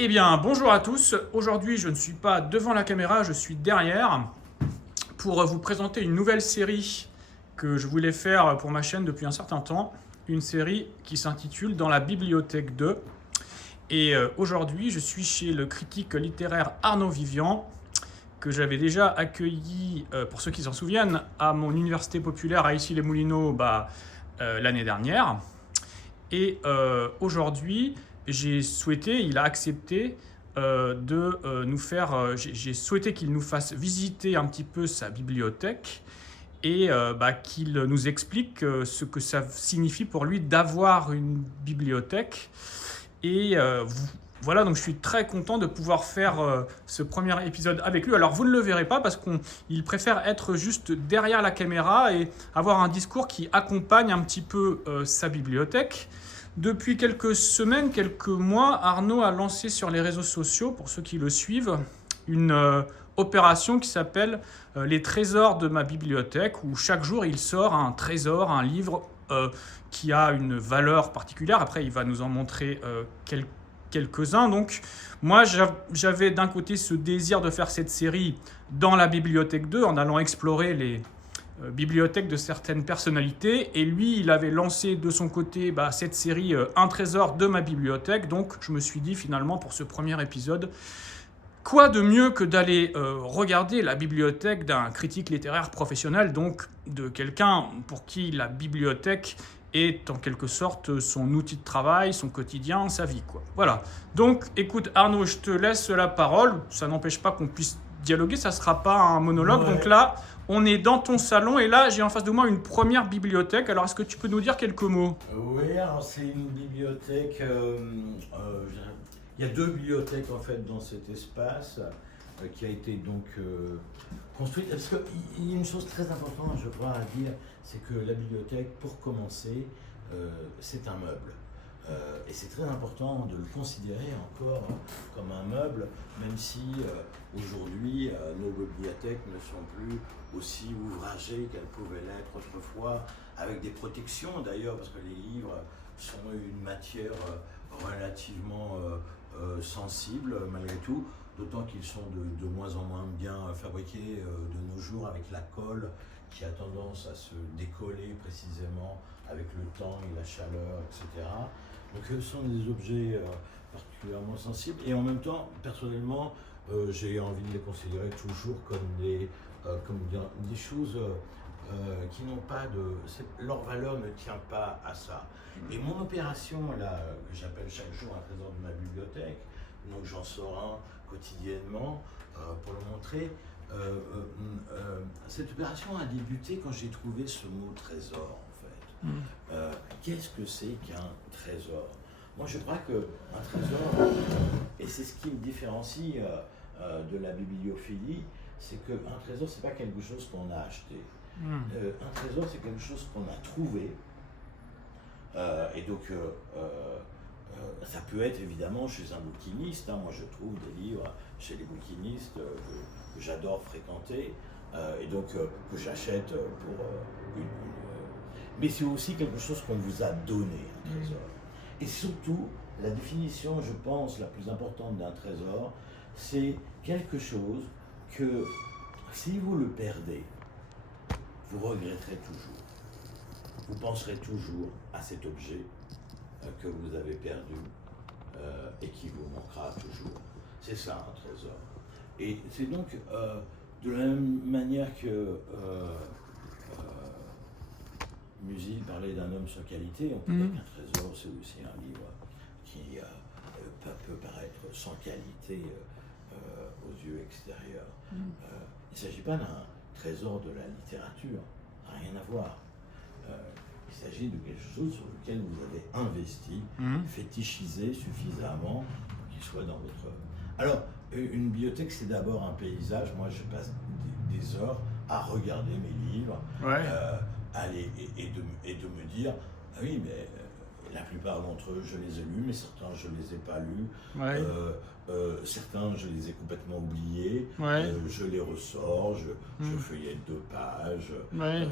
Eh bien, bonjour à tous. Aujourd'hui, je ne suis pas devant la caméra, je suis derrière pour vous présenter une nouvelle série que je voulais faire pour ma chaîne depuis un certain temps. Une série qui s'intitule Dans la bibliothèque 2. Et aujourd'hui, je suis chez le critique littéraire Arnaud Vivian, que j'avais déjà accueilli, pour ceux qui s'en souviennent, à mon université populaire à Issy-les-Moulineaux l'année dernière. Et aujourd'hui, il a accepté de nous faire. J'ai souhaité qu'il nous fasse visiter un petit peu sa bibliothèque et qu'il nous explique ce que ça signifie pour lui d'avoir une bibliothèque. Et voilà, donc je suis très content de pouvoir faire ce premier épisode avec lui. Alors vous ne le verrez pas parce qu'il préfère être juste derrière la caméra et avoir un discours qui accompagne un petit peu sa bibliothèque. Depuis quelques semaines, quelques mois, Arnaud a lancé sur les réseaux sociaux, pour ceux qui le suivent, une opération qui s'appelle Les trésors de ma bibliothèque, où chaque jour il sort un trésor, un livre qui a une valeur particulière. Après, il va nous en montrer quelques-uns. Donc, moi, j'avais d'un côté ce désir de faire cette série dans la bibliothèque 2, en allant explorer les bibliothèque de certaines personnalités, et lui il avait lancé de son côté cette série Un trésor de ma bibliothèque. Donc je me suis dit finalement pour ce premier épisode, quoi de mieux que d'aller regarder la bibliothèque d'un critique littéraire professionnel, donc de quelqu'un pour qui la bibliothèque est en quelque sorte son outil de travail, son quotidien, sa vie, quoi. Voilà. Donc écoute Arnaud, je te laisse la parole, ça n'empêche pas qu'on puisse dialoguer, ça ne sera pas un monologue. Ouais. Donc là, on est dans ton salon et là, j'ai en face de moi une première bibliothèque. Alors, est-ce que tu peux nous dire quelques mots ? Oui, alors c'est une bibliothèque. Il y a deux bibliothèques en fait dans cet espace qui a été donc construite. Parce qu'il y a une chose très importante, je crois, à dire, c'est que la bibliothèque, pour commencer, c'est un meuble. Et c'est très important de le considérer encore comme un meuble, même si aujourd'hui nos bibliothèques ne sont plus aussi ouvragées qu'elles pouvaient l'être autrefois, avec des protections d'ailleurs, parce que les livres sont une matière relativement sensible malgré tout, d'autant qu'ils sont de moins en moins bien fabriqués de nos jours, avec la colle qui a tendance à se décoller précisément avec le temps et la chaleur, etc. Donc ce sont des objets particulièrement sensibles, et en même temps, personnellement, j'ai envie de les considérer toujours comme des choses qui n'ont pas de... Leur valeur ne tient pas à ça. Et mon opération, là, que j'appelle chaque jour un trésor de ma bibliothèque, donc j'en sors un quotidiennement pour le montrer, cette opération a débuté quand j'ai trouvé ce mot trésor. Qu'est-ce que c'est qu'un trésor ? Moi, je crois qu'un trésor, et c'est ce qui me différencie de la bibliophilie, c'est qu'un trésor, c'est pas quelque chose qu'on a acheté. Un trésor, c'est quelque chose qu'on a trouvé. Et donc, ça peut être évidemment chez un bouquiniste. Moi, je trouve des livres chez les bouquinistes que j'adore fréquenter, et donc que j'achète pour mais c'est aussi quelque chose qu'on vous a donné, un trésor. Et surtout, la définition, je pense, la plus importante d'un trésor, c'est quelque chose que, si vous le perdez, vous regretterez toujours. Vous penserez toujours à cet objet que vous avez perdu et qui vous manquera toujours. C'est ça, un trésor. Et c'est donc de la même manière que Musil parlait d'un homme sans qualité, on peut dire qu'un trésor, c'est aussi un livre qui peut paraître sans qualité aux yeux extérieurs. Il ne s'agit pas d'un trésor de la littérature, ça n'a rien à voir. Il s'agit de quelque chose sur lequel vous avez investi, fétichisé suffisamment pour qu'il soit dans votre... Alors, une bibliothèque, c'est d'abord un paysage. Moi, je passe des heures à regarder mes livres, et de me dire, ah oui, mais la plupart d'entre eux, je les ai lus, mais certains, je ne les ai pas lus. Certains, je les ai complètement oubliés. Je les ressors, je feuillette 2 pages.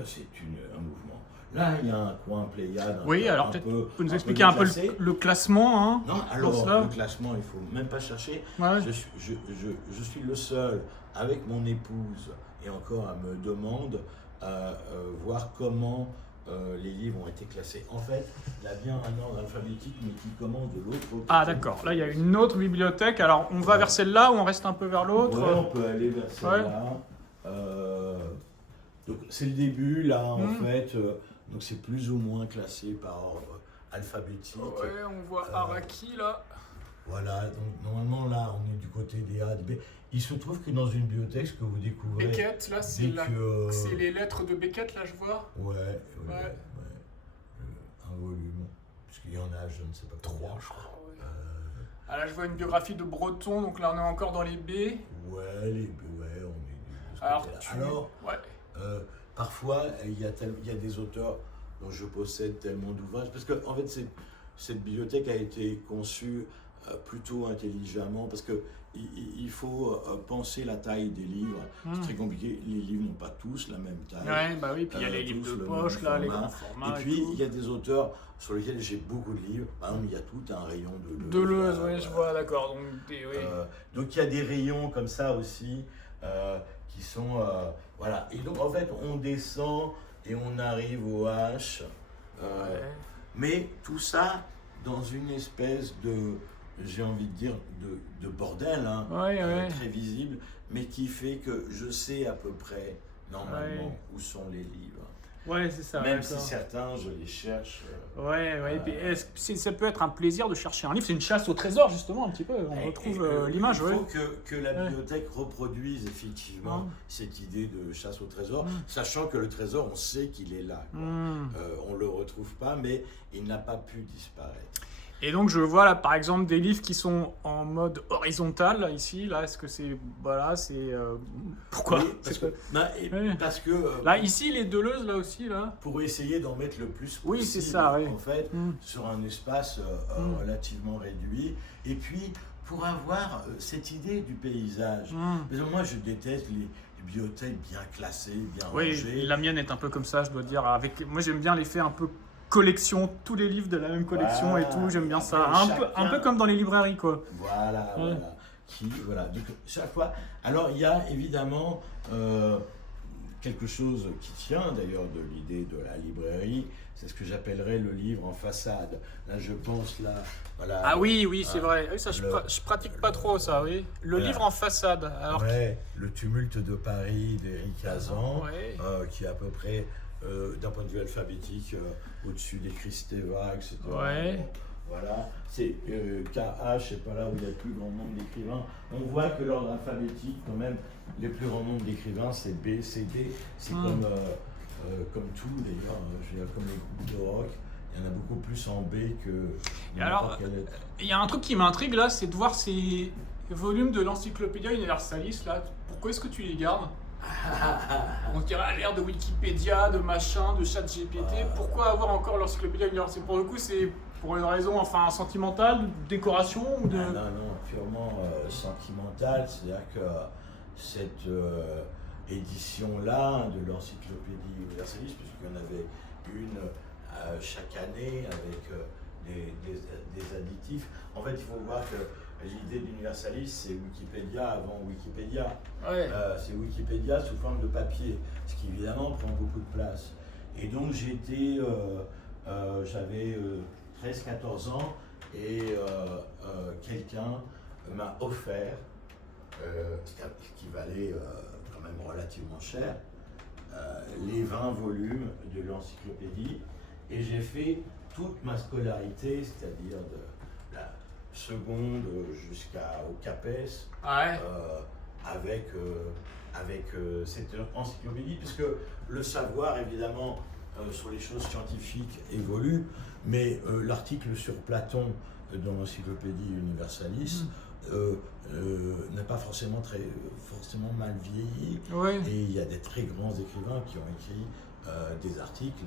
C'est un mouvement. Là, il y a un coin Pléiade. Oui, alors un peut-être peu, vous nous un peu expliquer un peu déclassé. le classement. Hein, Non, dans alors cela. le classement, il faut même pas chercher. Ouais. Je suis le seul avec mon épouse, et encore elle me demande voir comment les livres ont été classés. En fait, il y a bien un ordre alphabétique, mais qui commence de l'autre côté. Ah d'accord, là il y a une autre bibliothèque. Alors on va vers celle-là ou on reste un peu vers l'autre? Ouais, on peut aller vers celle-là. Donc c'est le début là en fait. Donc c'est plus ou moins classé par ordre alphabétique. Ouais, on voit Araki là. Voilà, donc normalement là on est du côté des A, des B. Il se trouve que dans une bibliothèque, ce que vous découvrez. Beckett, là c'est les lettres de Beckett, là je vois. Ouais. Un volume. Puisqu'il y en a, je ne sais pas combien. 3, je crois. Ouais. Ah là je vois une biographie de Breton, donc là on est encore dans les B. Ouais, on est de ce Alors, côté-là. Parfois, il y a des auteurs dont je possède tellement d'ouvrages, parce que en fait, cette bibliothèque a été conçue plutôt intelligemment, parce que il faut penser la taille des livres. C'est très compliqué. Les livres n'ont pas tous la même taille. Ouais, bah oui, puis il y a les livres de poche, là, les grands formats. Et puis, il y a des auteurs sur lesquels j'ai beaucoup de livres. Par exemple, il y a tout un rayon de Deleuze, oui, je vois, d'accord. Donc, il y a des rayons comme ça aussi qui sont. Voilà. Et donc, en fait, on descend et on arrive au H. Mais tout ça dans une espèce de, j'ai envie de dire, de bordel, hein, très visible, mais qui fait que je sais à peu près, normalement, où sont les livres. Ouais, c'est ça. Même si certains, je les cherche. Et puis, ça peut être un plaisir de chercher un livre. C'est une chasse au trésor, justement, un petit peu. On retrouve l'image. Il faut que la bibliothèque reproduise effectivement cette idée de chasse au trésor, sachant que le trésor, on sait qu'il est là. On ne le retrouve pas, mais il n'a pas pu disparaître. Et donc je vois là par exemple des livres qui sont en mode horizontal là, ici, là est-ce que c'est pourquoi? Parce que là ici les Deleuze là aussi là. Pour essayer d'en mettre le plus possible. Oui, c'est ça, en fait, sur un espace relativement réduit, et puis pour avoir cette idée du paysage. Parce que moi je déteste les bibliothèques bien classées, bien rangées. Oui, la mienne est un peu comme ça, je dois dire. Moi j'aime bien l'effet un peu collection, tous les livres de la même collection et tout, j'aime bien ça. Un peu comme dans les librairies, quoi. Voilà. Donc, chaque fois. Alors, il y a évidemment quelque chose qui tient d'ailleurs de l'idée de la librairie, c'est ce que j'appellerais le livre en façade. Là, je pense là. Voilà, ah oui, c'est vrai. Oui, ça, je pratique pas trop ça, oui. Le livre en façade. Alors le tumulte de Paris d'Éric Hazan, qui est à peu près. D'un point de vue alphabétique, au-dessus des Kristeva, etc. Voilà, c'est KH, c'est pas là où il y a le plus grand nombre d'écrivains. On voit que l'ordre alphabétique, quand même, les plus grands nombres d'écrivains, c'est B, C, D. C'est comme tout, d'ailleurs, comme les groupes de rock. Il y en a beaucoup plus en B que. Et alors, il y a un truc qui m'intrigue là, c'est de voir ces volumes de l'Encyclopédia Universalis là. Pourquoi est-ce que tu les gardes? On dirait à l'ère de Wikipédia, de machin, de ChatGPT. Pourquoi avoir encore l'Encyclopédia Universalis? Pour le coup, c'est pour une raison sentimentale, de décoration ou de... Non, purement sentimentale. C'est-à-dire que cette édition-là de l'Encyclopédie Universalis, puisqu'il y en avait une chaque année avec des additifs, en fait, il faut voir que l'idée d'Universalis, c'est Wikipédia avant Wikipédia. C'est Wikipédia sous forme de papier, ce qui évidemment prend beaucoup de place. Et donc j'avais 13-14 ans et quelqu'un m'a offert, ce qui valait quand même relativement cher, les 20 volumes de l'encyclopédie. Et j'ai fait toute ma scolarité, c'est-à-dire de la seconde jusqu'au CAPES, avec cette encyclopédie, puisque le savoir, évidemment, sur les choses scientifiques évolue, mais l'article sur Platon dans l'Encyclopédie Universalis n'est pas forcément mal vieilli, et il y a des très grands écrivains qui ont écrit des articles,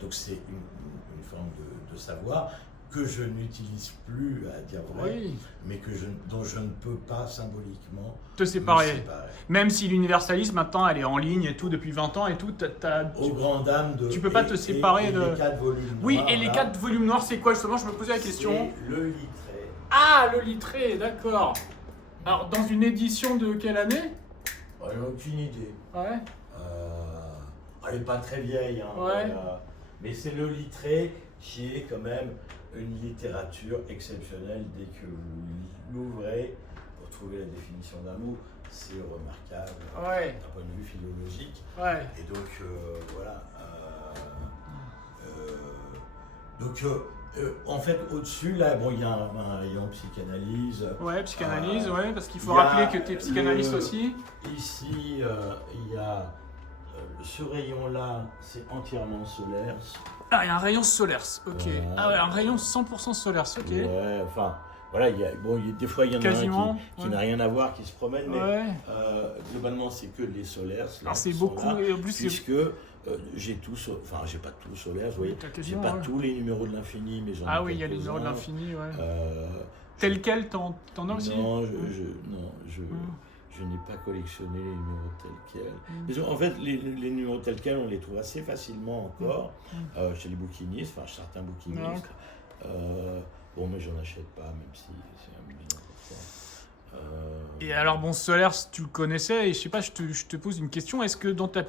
donc c'est une forme de savoir. que je n'utilise plus, à dire vrai, Oui. mais dont je ne peux pas symboliquement Te me séparer. séparer. Même si l'universalisme, maintenant, elle est en ligne et tout, depuis 20 ans et tout, Aux grandes dames de... tu peux pas te séparer de... les 4 volumes Oui, noirs, et les là, 4 volumes noirs, c'est quoi justement? Je me posais la question. C'est le Littré. Ah, le Littré, d'accord. Alors, dans une édition de quelle année? J'ai aucune idée. Ouais. Elle n'est pas très vieille, hein, Ouais. mais c'est le Littré qui est quand même une littérature exceptionnelle. Dès que vous l'ouvrez, pour trouver la définition d'un mot, c'est remarquable Ouais. d'un point de vue philologique. Ouais. Et donc, voilà. En fait, au-dessus, là, bon, il y a un rayon psychanalyse. Ouais, psychanalyse, ouais, parce qu'il faut il y a rappeler que tu es psychanalyste aussi. Ici, il y a ce rayon-là, c'est entièrement solaire. Ah, il y a un rayon solaire, ok. Voilà. Ah ouais, un rayon 100% solaire, ok. Ouais, enfin, voilà, des fois, il y en a Quasiment, un qui ouais. n'a rien à voir, qui se promène, mais Ouais. globalement, c'est que les solaires. Alors c'est qui sont beaucoup, là, et en plus, puisque j'ai j'ai pas tout solaire, vous voyez, T'as j'ai quasiment, pas ouais. tous les numéros de l'infini, mais j'en ai Ah oui, il y a les numéros de quelques-uns. l'infini, ouais. Euh, Tel quel, t'en as aussi? Non, Mm. je n'ai pas collectionné les numéros tels quels. Mais en fait, les numéros tels quels, on les trouve assez facilement encore chez les bouquinistes, enfin chez certains bouquinistes. Bon, mais j'en achète pas, même si c'est un bien important. Et alors, bon, Solaire, tu le connaissais, et je sais pas, je te pose une question. Est-ce que dans ta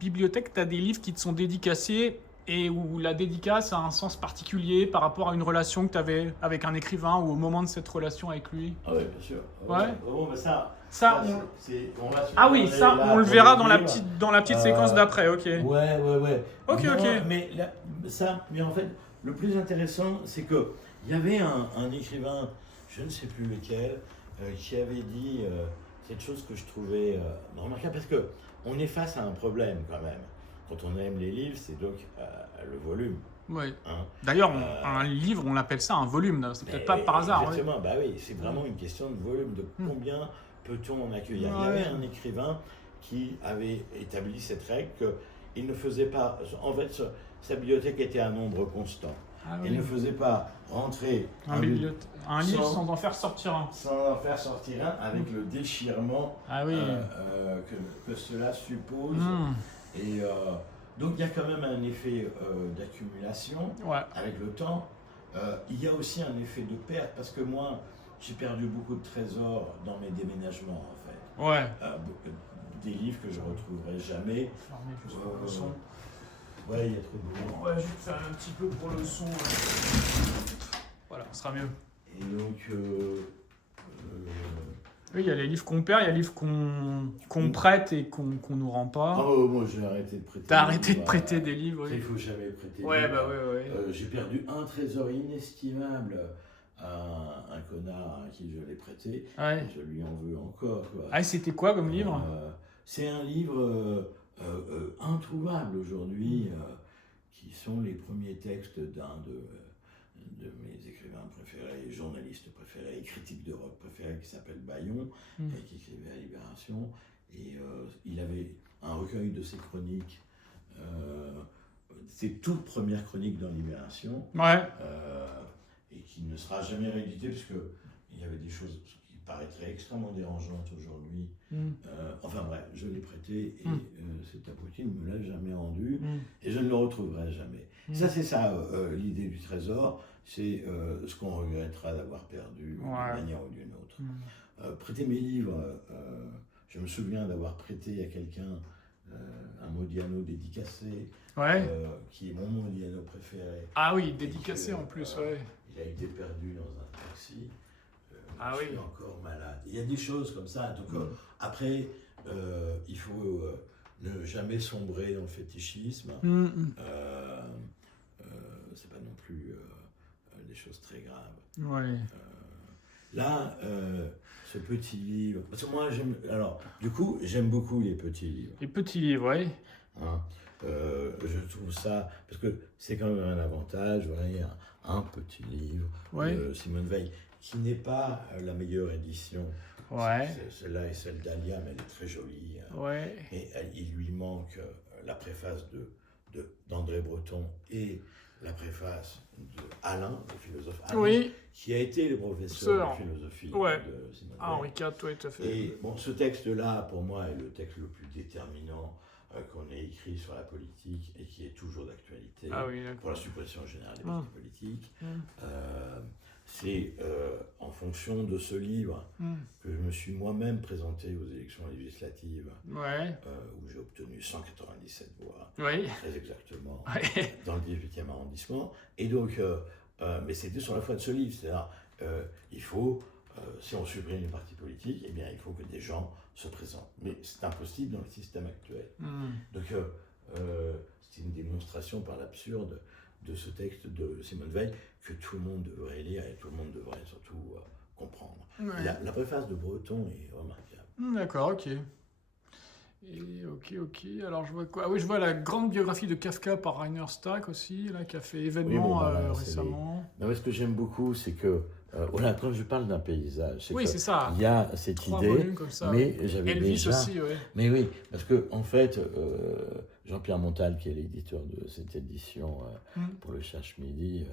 bibliothèque, tu as des livres qui te sont dédicacés et où la dédicace a un sens particulier par rapport à une relation que tu avais avec un écrivain ou au moment de cette relation avec lui? Ah oui, bien sûr. Ouais. Bon, bah Ça, on va Ah oui, on est ça, là on le pour verra les dans la petite livres. séquence d'après, ok. Ouais. Ok, Non, ok. Mais mais en fait, le plus intéressant, c'est que il y avait un écrivain, je ne sais plus lequel, qui avait dit cette chose que je trouvais remarquable, parce que on est face à un problème quand même. Quand on aime les livres, c'est donc le volume. Ouais. Hein. D'ailleurs, un livre, on l'appelle ça un volume, c'est peut-être pas par hasard. Ouais. Exactement, bah oui, c'est vraiment une question de volume, de combien peut-on en accueillir. Ouais. Il y avait un écrivain qui avait établi cette règle qu'il ne faisait pas, en fait, sa bibliothèque était un nombre constant. Ah Il oui. ne faisait pas rentrer un livre sans en faire sortir un. sans en faire sortir un, avec le déchirement Ah oui. que cela suppose. Et donc il y a quand même un effet d'accumulation Ouais. avec le temps. Il y a aussi un effet de perte, parce que moi, j'ai perdu beaucoup de trésors dans mes déménagements, en fait. Ouais. Des livres que je ne retrouverai jamais. Fermez juste pour le son. Ouais, il y a trop de bruit. On va juste faire un petit peu pour le son. Voilà, ce sera mieux. Et donc, Oui, il y a les livres qu'on perd, il y a les livres qu'on prête et qu'on nous rend pas. moi j'ai arrêté de prêter. T'as arrêté de prêter des livres, Il oui. faut jamais prêter. Ouais, des livres. bah ouais. J'ai perdu un trésor inestimable à un connard à qui je l'ai prêté. Ouais. Je lui en veux encore, quoi. Ah, c'était quoi comme livre? C'est un livre introuvable aujourd'hui, qui sont les premiers textes d'un de mes écrivains préférés, journalistes préférés, critiques de rock préférés, qui s'appelle Bayon, et qui écrivait à Libération. Et il avait un recueil de ses chroniques, ses toutes premières chroniques dans Libération, Ouais. et qui ne sera jamais réédité, parce qu'il y avait des choses qui paraîtraient extrêmement dérangeantes aujourd'hui. Enfin bref, je l'ai prêté, et cet abruti ne me l'a jamais rendu, et je ne le retrouverai jamais. Ça, c'est ça, l'idée du trésor, c'est ce qu'on regrettera d'avoir perdu d'une manière ou d'une autre. Prêter mes livres, je me souviens d'avoir prêté à quelqu'un un Modiano dédicacé, qui est mon Modiano préféré. Ah oui, dédicacé en plus, ouais. Il a été perdu dans un taxi. Je suis encore malade. Il y a des choses comme ça. Donc, après, il faut ne jamais sombrer dans le fétichisme. C'est pas non plus des choses très graves. Ouais. Là, ce petit livre. Parce que moi, j'aime beaucoup les petits livres. Les petits livres, ouais. Hein, je trouve ça, parce que c'est quand même un avantage, vous voyez, un petit livre de Simone Veil, qui n'est pas la meilleure édition. Ouais. Celle-là est celle d'Alia, mais elle est très jolie. Ouais. Et il lui manque la préface d'André Breton et la préface de Alain, le philosophe Alain, Oui, qui a été le professeur Sœur. de philosophie Ouais. de Simone Veil. Henri IV, oui, tout à fait. Et bon, ce texte-là, pour moi, est le texte le plus déterminant qu'on ait écrit sur la politique et qui est toujours d'actualité Ah oui, pour la d'accord. suppression générale des Mm. partis politiques. Mm. C'est en fonction de ce livre Mm. que je me suis moi-même présenté aux élections législatives Ouais, où j'ai obtenu 197 voix, oui. très exactement, Ouais. dans le 18e arrondissement. Et donc, mais c'était sur la foi de ce livre, c'est-à-dire il faut, si on supprime les partis politiques, eh bien il faut que des gens se présentent. Mais c'est impossible dans le système actuel. Mm. Donc c'est une démonstration par l'absurde de ce texte de Simone Veil que tout le monde devrait lire et tout le monde devrait surtout comprendre. Ouais. La préface de Breton est remarquable. D'accord, ok. Et ok. Alors je vois quoi? Ah oui, je vois la grande biographie de Kafka par Rainer Stark aussi, là, qui a fait événement bah, là, c'est récemment. Non, mais ce que j'aime beaucoup, c'est que voilà, quand je parle d'un paysage, Oui, que c'est ça. il y a cette 3 idée, volumes comme ça. mais j'avais Elvis déjà. aussi, ouais. Mais oui, parce que en fait, Jean-Pierre Montal, qui est l'éditeur de cette édition pour le Cherche-Midi,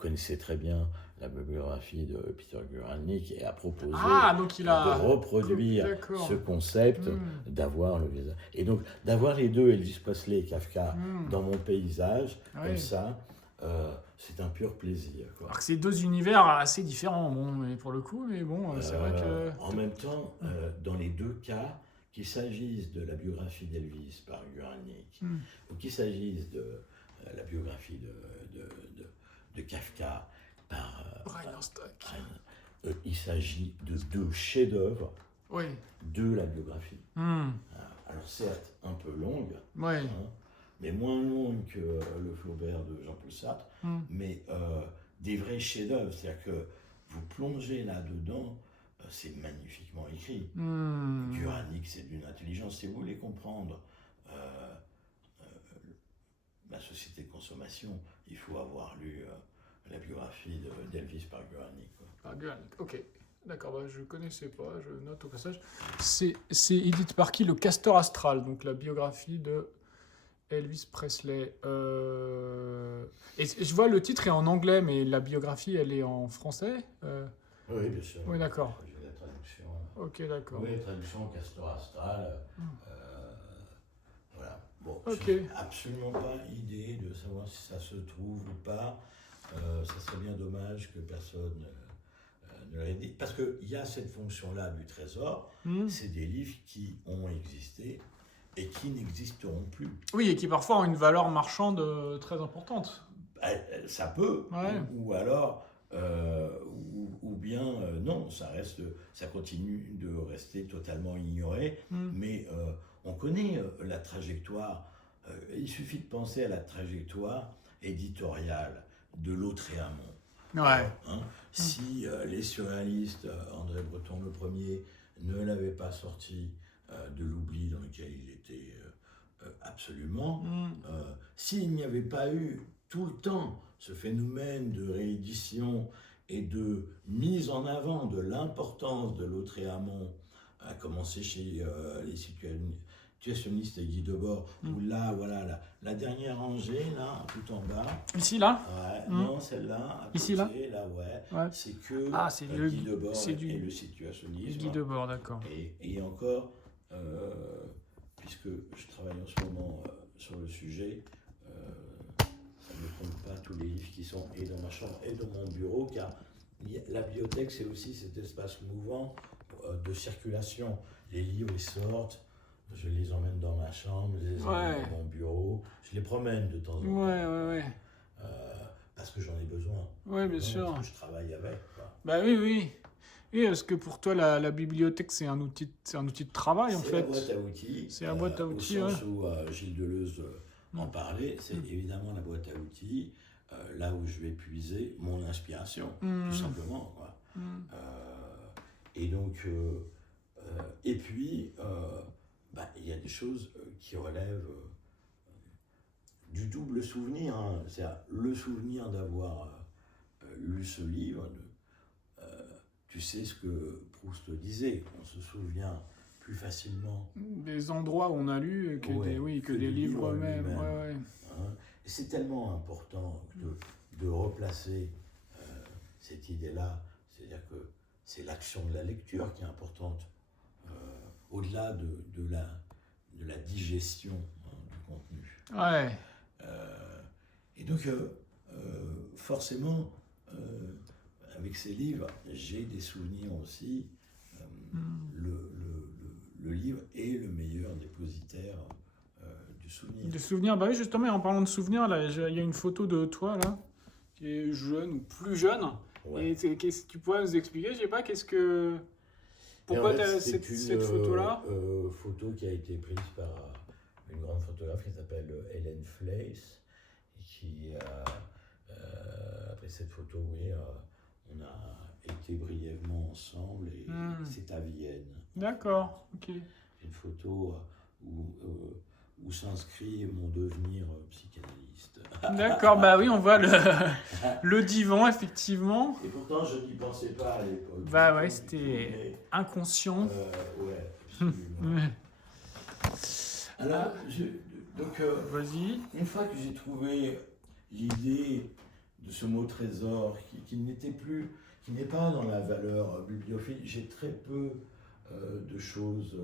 connaissait très bien la biographie de Peter Guralnick et a proposé Ah, donc il a... de reproduire D'accord. ce concept Mm. d'avoir le visage. Et donc, d'avoir les deux, Elvis Presley et Kafka, Mm. dans mon paysage, Ouais. comme ça, c'est un pur plaisir, quoi. Alors que c'est deux univers assez différents, bon, mais pour le coup, mais bon, c'est vrai que... En même temps, dans les deux cas, qu'il s'agisse de la biographie d'Elvis par Guralnick, Mm. ou qu'il s'agisse de la biographie de Kafka par Rainer Stark. il s'agit de deux chefs-d'œuvre Oui. de la biographie. Mm. Alors certes, un peu longue, Ouais. hein, mais moins longue que le Flaubert de Jean-Paul Sartre, Mm. mais des vrais chefs-d'œuvre. C'est-à-dire que vous plongez là-dedans, c'est magnifiquement écrit. Mm. Guralnick, c'est d'une intelligence. Si vous voulez comprendre la société de consommation, il faut avoir lu la biographie d'Elvis par Guralnick. Par Guralnick, ok. D'accord, bah, je ne connaissais pas, je note au passage. C'est édité par qui? Le Castor Astral, donc la biographie de Elvis Presley. Et je vois le titre est en anglais, mais la biographie, elle est en français. Oui, bien sûr. Oui, d'accord. J'ai la traduction. Ok, d'accord. Oui, traduction Castor Astral. Voilà. Bon, Ok. je n'ai absolument pas idée de savoir si ça se trouve ou pas. Ça serait bien dommage que personne ne l'ait dit. Parce qu'il y a cette fonction-là du trésor. Mm. C'est des livres qui ont existé et qui n'existeront plus. Oui, et qui parfois ont une valeur marchande très importante. Ça peut, Ouais. ou alors, ou bien non, ça continue de rester totalement ignoré, Mm. mais on connaît la trajectoire, il suffit de penser à la trajectoire éditoriale de Lautréamont. Ouais. Hein, si les surréalistes, André Breton le premier, ne l'avaient pas sorti de l'oubli dans lequel il était absolument, Mm. s'il n'y avait pas eu tout le temps ce phénomène de réédition et de mise en avant de l'importance de Lautréamont, à commencer chez les situationnistes et Guy Debord, où là, voilà, la dernière rangée, là, tout en bas, Ici, là? ouais, Mm. non, celle-là, à Ici, là côté, là, ouais, Ouais. c'est que Ah, c'est le Guy Debord c'est et du le situationnisme. Guy Debord, d'accord. Et encore, puisque je travaille en ce moment sur le sujet, ça ne compte pas tous les livres qui sont et dans ma chambre et dans mon bureau, car la bibliothèque, c'est aussi cet espace mouvant de circulation. Les livres, ils sortent, je les emmène dans ma chambre, je les emmène dans mon bureau, je les promène de temps en temps. Ouais. Parce que j'en ai besoin. Ouais, bien sûr. Parce que je travaille avec, quoi. Bah oui. Oui, parce que pour toi, la bibliothèque, c'est un outil de travail, en C'est fait. la boîte à outils. C'est la boîte à outils, Au sens où Gilles Deleuze en parlait, c'est évidemment la boîte à outils, là où je vais puiser mon inspiration, tout simplement, quoi. Et donc, et puis, il y a des choses qui relèvent du double souvenir, hein. C'est-à-dire le souvenir d'avoir lu ce livre. Tu sais ce que Proust disait, on se souvient plus facilement des endroits où on a lu que Ouais, des que livres du livre eux-mêmes. lui-même. Ouais. hein. c'est tellement important de replacer cette idée-là, c'est-à-dire que c'est l'action de la lecture qui est importante, au-delà de la digestion du contenu. Ouais. Et donc, forcément, avec ces livres, j'ai des souvenirs aussi. Le livre est le meilleur dépositaire du souvenir. Des souvenirs, bah oui, justement, en parlant de souvenirs, là, il y a une photo de toi, là, qui est jeune ou plus jeune. Ouais. Et qu'est-ce que tu pourrais nous expliquer, je sais pas, pourquoi tu as cette photo-là? Photo qui a été prise par une grande photographe qui s'appelle Hélène Fleiss, et qui après cette photo, oui, on a été brièvement ensemble, et c'est à Vienne. D'accord, ok. Une photo où s'inscrit mon devenir psychanalyste. D'accord, bah oui, on voit le divan, effectivement. Et pourtant, je n'y pensais pas à l'époque. Bah ouais, c'était inconscient. Ouais, absolument. Alors, donc, Vas-y. une fois que j'ai trouvé l'idée de ce mot trésor, qui n'est pas dans la valeur bibliophile, j'ai très peu de choses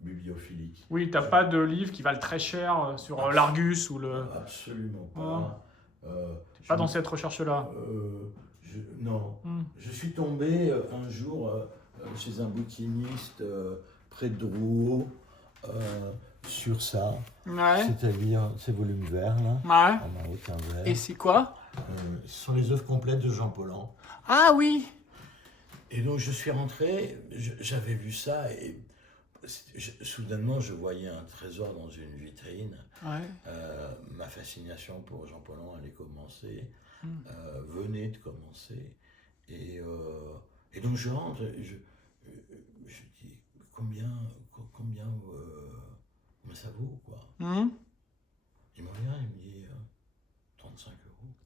bibliophiliques. Oui, t'as pas de livre qui valent très cher sur l'Argus ou le... Absolument pas. T'es pas dans cette recherche-là. Non. Je suis tombé un jour chez un bouquiniste près de Drouot sur ça. Ouais. C'est-à-dire ces volumes verts là. Ouais. En maroquin vert. Et c'est quoi? Ce sont les œuvres complètes de Jean Paulhan. Ah oui. Et donc je suis rentré, j'avais vu ça et soudainement je voyais un trésor dans une vitrine. Ouais. Ma fascination pour Jean Paulhan allait commencer, venait de commencer. Et donc je rentre, je dis combien ça vaut quoi. Il me regarde, il me dit 35 €.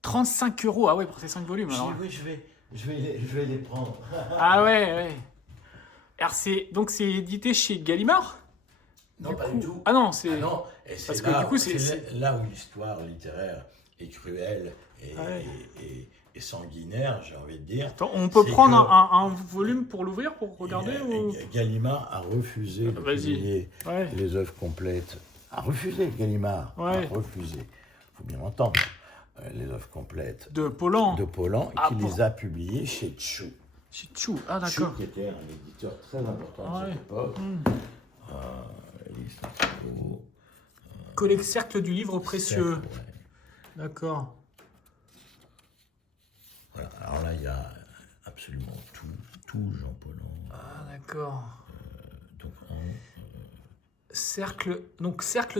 35 €, ah ouais, pour ces 5 volumes. Je dis Alors. oui, je vais les prendre. Ah ouais. Alors donc c'est édité chez Gallimard? Non, pas du tout. Ah non, c'est... Ah non, et c'est Parce là, que du coup, c'est là où l'histoire littéraire est cruelle et sanguinaire, j'ai envie de dire. Attends, on peut prendre un volume pour l'ouvrir, pour regarder ou... Gallimard a refusé de publier les œuvres complètes. A refusé, Gallimard. A refusé. Il faut bien entendre. Les œuvres complètes de Paulhan, qui les a publiées chez Tchou. Chez Tchou, ah d'accord. Tchou qui était un éditeur très important de cette époque. Cercle du livre précieux. D'accord. Voilà. Alors là, il y a absolument tout Jean Paulhan. Ah d'accord. Cercle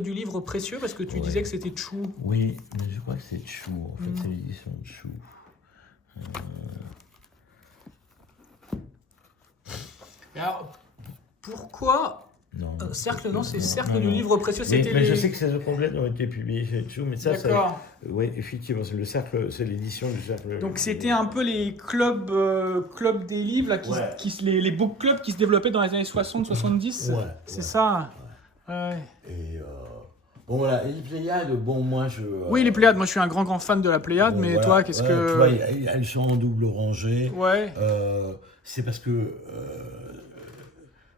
du livre précieux, parce que tu disais que c'était Tchou. Oui, mais je crois que c'est Tchou. En fait, c'est l'édition de Tchou. Alors, pourquoi Cercle, non, c'est Cercle du livre précieux. Mais je sais que ces œuvres complètes ont été publiées chez Tchou, mais ça, oui, effectivement, c'est le cercle, c'est l'édition du cercle. Donc c'était un peu les clubs des livres, là, les book clubs qui se développaient dans les années 60-70. C'est ça. Ouais. Et bon voilà, et les Pléiades, moi je... Oui, les Pléiades, moi je suis un grand fan de la Pléiade, mais voilà, toi, qu'est-ce que... Tu vois, elles sont en double rangée. Ouais. C'est parce que...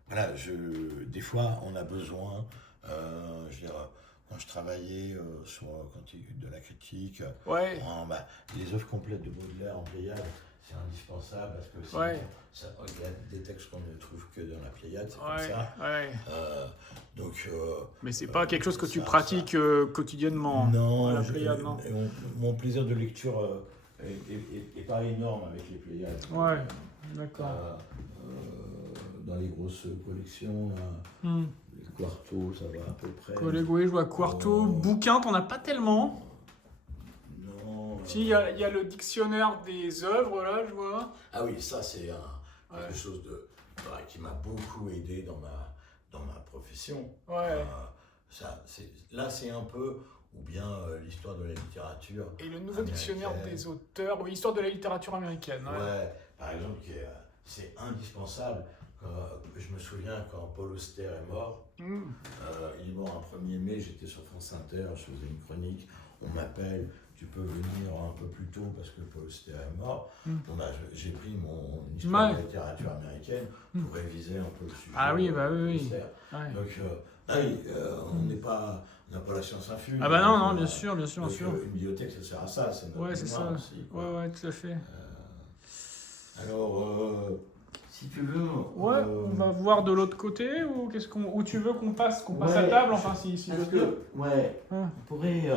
voilà, des fois, on a besoin, je veux dire, quand je travaillais sur de la critique, les œuvres complètes de Baudelaire en Pléiade, c'est indispensable parce que sinon, il y a des textes qu'on ne trouve que dans la Pléiade, c'est comme ça. Donc, mais c'est pas quelque chose que tu pratiques quotidiennement. Non, la Pléiade, non. Mon plaisir de lecture est pas énorme avec les Pléiades. Ouais, d'accord. Dans les grosses collections, les Quarto, ça va à peu près. Oui, je vois Quarto. Bouquin, t'en as pas tellement. Non. Si, il y a le dictionnaire des œuvres, là, je vois. Ah oui, ça, c'est quelque chose qui m'a beaucoup aidé dans ma profession. Ouais. Là, c'est un peu, ou bien l'histoire de la littérature. Et le nouveau dictionnaire des auteurs, oui, histoire de la littérature américaine. Ouais, par exemple, c'est indispensable Je me souviens quand Paul Auster est mort. Mm. Il est mort un 1er mai, j'étais sur France Inter, je faisais une chronique. On m'appelle, tu peux venir un peu plus tôt parce que Paul Auster est mort. J'ai pris mon histoire de la littérature américaine pour réviser un peu le sujet. Ah oui, bah oui. Auster. Ouais. Donc, on n'a pas la science infuse. Ah bah non, bien sûr. Donc, une bibliothèque, ça sert à ça, c'est notre c'est ça. mémoire aussi, quoi. Ouais, tout à fait. Alors, si tu veux... On va voir de l'autre côté ou où tu veux qu'on passe à table, enfin si parce le- que, on pourrait...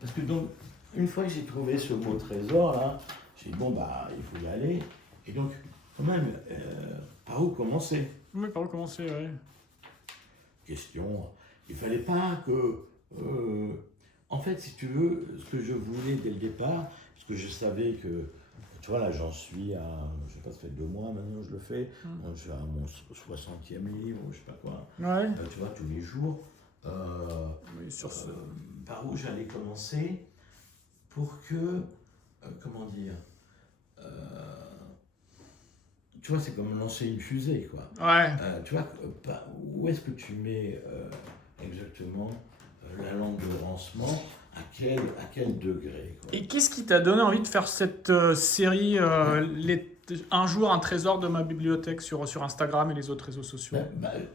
parce que donc, une fois que j'ai trouvé ce beau trésor, là, j'ai dit, bon, bah, il faut y aller. Et donc, quand même, par où commencer? Oui, par où commencer, ouais. Question, il fallait pas que... en fait, si tu veux, ce que je voulais dès le départ, parce que je savais que... Tu vois, là, j'en suis à, je sais pas, ça fait 2 mois maintenant que je le fais. Je suis à mon 60e livre, je sais pas quoi. Ouais. Tu vois, tous les jours. Oui, sur ce... Par où j'allais commencer pour que, comment dire, tu vois, c'est comme lancer une fusée, quoi. Ouais. Tu vois, où est-ce que tu mets exactement la lampe de lancement? À quel degré, quoi. Et qu'est-ce qui t'a donné envie de faire cette série Un jour, un trésor de ma bibliothèque sur Instagram et les autres réseaux sociaux?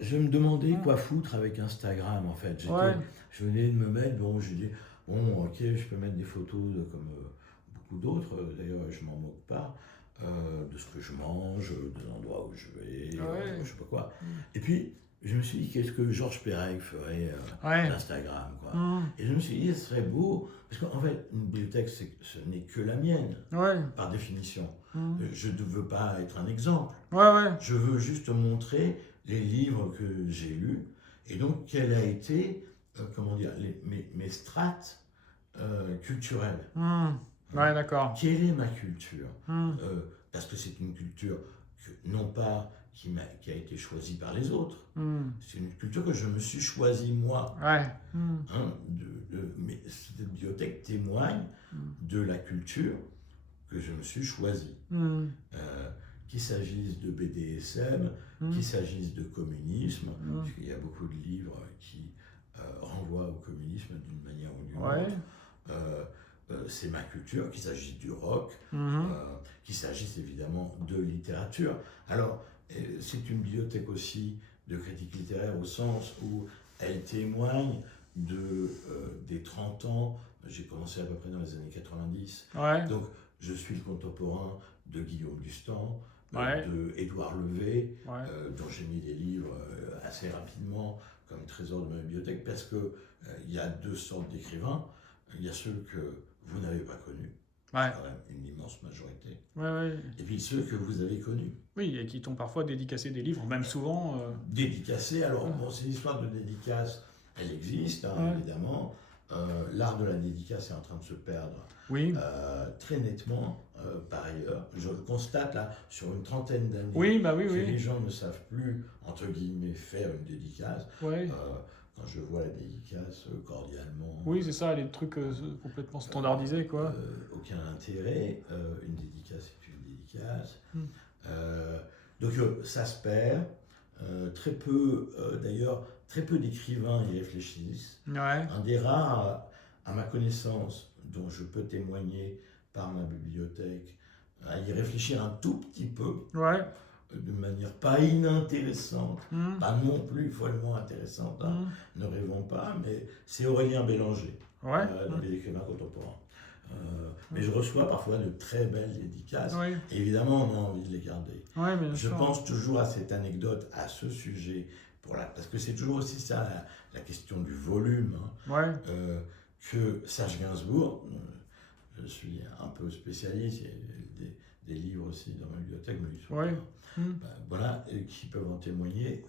Je me demandais quoi foutre avec Instagram, en fait. Je venais de me mettre, je dis, bon, ok, je peux mettre des photos comme beaucoup d'autres, d'ailleurs, je m'en moque pas, de ce que je mange, des endroits où je vais, je sais pas quoi. Et puis, je me suis dit, qu'est-ce que Georges Perec ferait d'Instagram, quoi. Et je me suis dit, ce serait beau, parce qu'en fait, une bibliothèque, ce n'est que la mienne, par définition. Je ne veux pas être un exemple. Je veux juste montrer les livres que j'ai lus, et donc, quelle a été, mes strates culturelles. D'accord. Quelle est ma culture? Parce que c'est une culture non pas qui a été choisie par les autres, c'est une culture que je me suis choisie moi. Mais cette bibliothèque témoigne de la culture que je me suis choisie. Qu'il s'agisse de BDSM, qu'il s'agisse de communisme, parce qu'il y a beaucoup de livres qui renvoient au communisme d'une manière ou d'une autre. C'est ma culture, qu'il s'agisse du rock, qu'il s'agisse évidemment de littérature. Alors, c'est une bibliothèque aussi de critique littéraire au sens où elle témoigne des 30 ans. J'ai commencé à peu près dans les années 90. Donc, je suis le contemporain de Guillaume Dustan, de Édouard Levé, dont j'ai mis des livres assez rapidement comme trésor de ma bibliothèque, parce qu'il y a 2 sortes d'écrivains. Il y a ceux que vous n'avez pas connus, c'est quand même une immense majorité, et puis ceux que vous avez connus. Oui, et qui t'ont parfois dédicacé des livres, même souvent... Dédicacé, alors ces histoires de dédicace, elles existent, évidemment. L'art de la dédicace est en train de se perdre très nettement, par ailleurs. Je le constate là, sur une trentaine d'années, que les gens ne savent plus, entre guillemets, faire une dédicace. Quand je vois la dédicace cordialement... Oui, c'est ça, les trucs complètement standardisés, quoi. Aucun intérêt, une dédicace est une dédicace. Donc ça se perd. Très peu, d'ailleurs, très peu d'écrivains y réfléchissent. Un des rares, à ma connaissance, dont je peux témoigner par ma bibliothèque, à y réfléchir un tout petit peu, de manière pas inintéressante, pas non plus follement intéressante, ne rêvons pas, mais c'est Aurélien Bélanger, dans les écrivains contemporains. Mais je reçois parfois de très belles dédicaces, et évidemment on a envie de les garder. Je pense toujours à cette anecdote, à ce sujet, parce que c'est toujours aussi ça la question du volume, que Serge Gainsbourg, je suis un peu spécialiste, il y a des livres aussi dans ma bibliothèque, mais ils sont qui peuvent en témoigner,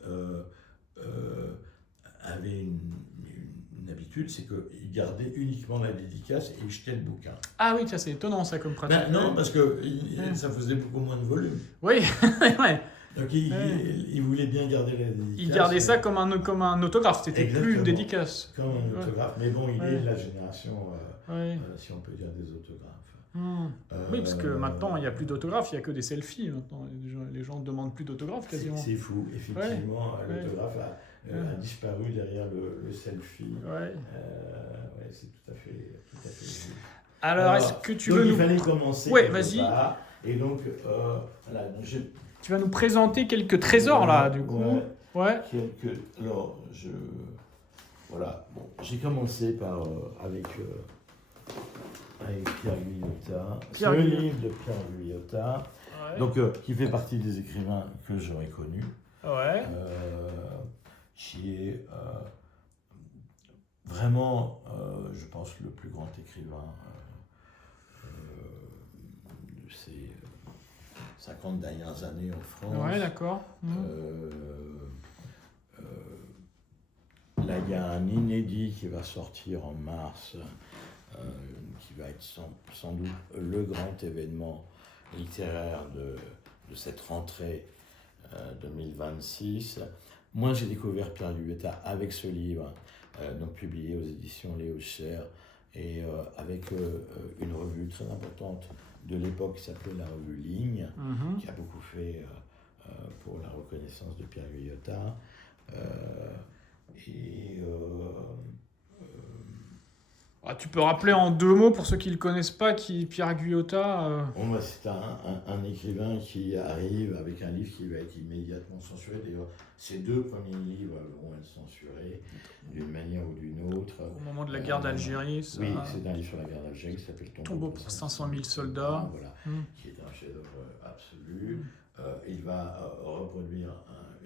avait une habitude, c'est qu'il gardait uniquement la dédicace et il jetait le bouquin. Ah oui, tiens, c'est étonnant ça comme pratique. Non, parce que ça faisait beaucoup moins de volume. Oui, Donc il voulait bien garder la dédicace. Il gardait ça comme un autographe, c'était plus une dédicace. Comme un autographe, mais bon, il est de la génération, si on peut dire, des autographes. Oui, parce que maintenant, il n'y a plus d'autographes, il n'y a que des selfies. Maintenant, les gens ne demandent plus d'autographes quasiment. C'est fou, effectivement, Ouais. l'autographe a disparu derrière le selfie. Ouais. Ouais, c'est tout à fait fou. Alors, est-ce que tu donc veux il nous... fallait commencer Ouais, quelque vas-y. part. Et donc, voilà, donc Tu vas nous présenter quelques trésors, là, du coup. Ouais. Alors, voilà, bon, j'ai commencé avec Pierre Guyotat. C'est le livre de Pierre Guyotat, donc, qui fait partie des écrivains que j'aurais connus. Ouais. Qui est vraiment, je pense, le plus grand écrivain de ces 50 dernières années en France. Ouais, d'accord. Là, il y a un inédit qui va sortir en mars, qui va être sans doute le grand événement littéraire de cette rentrée 2026. Moi, j'ai découvert Pierre Guyotat avec ce livre, donc publié aux éditions Léo Cher, et avec une revue très importante de l'époque qui s'appelait la revue Ligne, qui a beaucoup fait pour la reconnaissance de Pierre Guyotat. Tu peux rappeler en 2 mots, pour ceux qui ne le connaissent pas, qui Pierre Guyotat c'est un écrivain qui arrive avec un livre qui va être immédiatement censuré. D'ailleurs, ses 2 premiers livres vont être censurés d'une manière ou d'une autre. Au moment de la guerre d'Algérie, ça... Oui, c'est un livre sur la guerre d'Algérie qui s'appelle Tombeau pour 500 000 soldats. Voilà, qui est un chef-d'œuvre absolu. Il va reproduire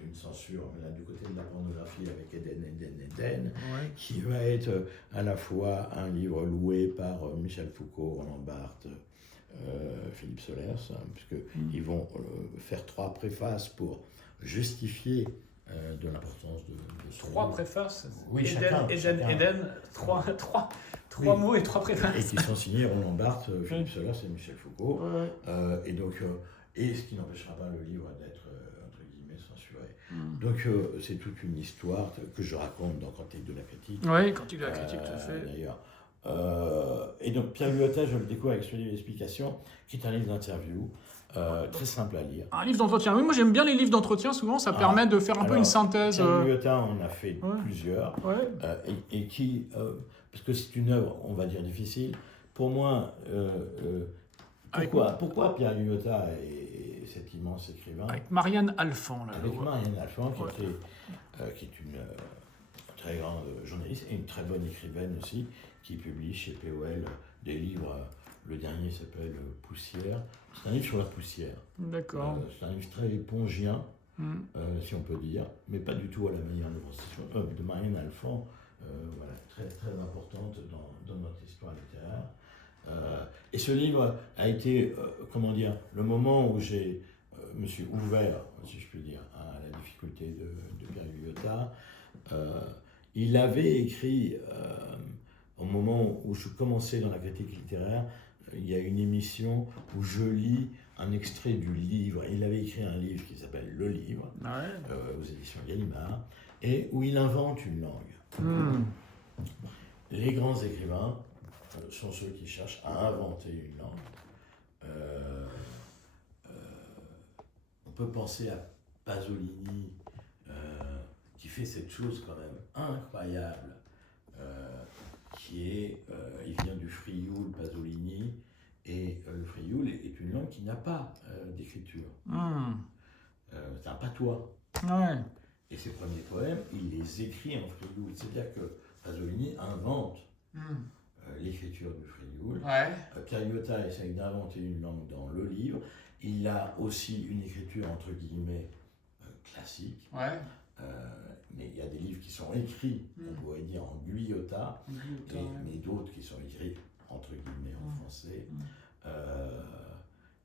une censure, mais là du côté de la pornographie avec Eden, qui va être à la fois un livre loué par Michel Foucault, Roland Barthes, Philippe Solers, puisqu'ils vont faire 3 préfaces pour justifier de l'importance de ce 3 livre. préfaces. Oui, Eden, 3 mots et 3 préfaces. Et qui sont signés Roland Barthes, Philippe Solers et Michel Foucault. Et ce qui n'empêchera pas le livre d'être entre guillemets censuré. Donc c'est toute une histoire que je raconte dans Cantique de la critique. Oui, Cantique de la critique, tout à fait. D'ailleurs. Et donc Pierre Guyotat, je le découvre avec ce livre d'explication, qui est un livre d'interview, très simple à lire. Un livre d'entretien. Oui, moi j'aime bien les livres d'entretien, souvent ça permet de faire un peu une synthèse. Pierre Guyotat en a fait plusieurs, et qui, parce que c'est une œuvre, on va dire, difficile, pour moi, pourquoi Pierre Guyotat est cet immense écrivain? Avec Marianne Alphand. Avec Marianne Alphand, qui est une très grande journaliste et une très bonne écrivaine aussi, qui publie chez POL des livres. Le dernier s'appelle Poussière. C'est un livre sur la poussière. D'accord. C'est un livre très épongien, si on peut dire, mais pas du tout à la manière de Marianne Alphand, voilà, très, très importante dans notre histoire littéraire. Et ce livre a été, le moment où je me suis ouvert, si je puis dire, à la difficulté de Pierre Guyotat. Il avait écrit, au moment où je commençais dans la critique littéraire, il y a une émission où je lis un extrait du livre. Il avait écrit un livre qui s'appelle Le Livre, aux éditions Gallimard, et où il invente une langue. Les grands écrivains sont ceux qui cherchent à inventer une langue. On peut penser à Pasolini, qui fait cette chose quand même incroyable, qui est, il vient du frioul Pasolini, et le frioul est une langue qui n'a pas d'écriture. C'est un patois. Et ses premiers poèmes, il les écrit en frioul. C'est-à-dire que Pasolini invente l'écriture du frioul. Pierre Guyotat essaye d'inventer une langue dans le livre. Il a aussi une écriture entre guillemets classique. Mais il y a des livres qui sont écrits, on pourrait dire en Guyotat, mais d'autres qui sont écrits entre guillemets en français.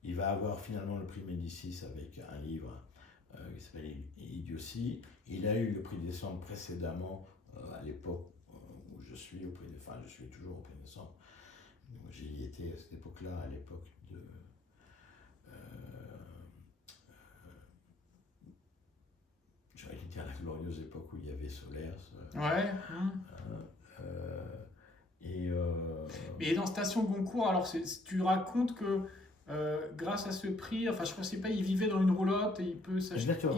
Il va avoir finalement le prix Médicis avec un livre qui s'appelle Idiotie. Il a eu le prix Décembre précédemment, à l'époque où je suis au prix je suis toujours au prix Décembre. J'y étais à cette époque-là, à l'époque de j'aurais été à la glorieuse époque où il y avait Solers. Et dans Station Goncourt, alors tu racontes que grâce à ce prix, enfin je ne sais pas, il vivait dans une roulotte et Exactement.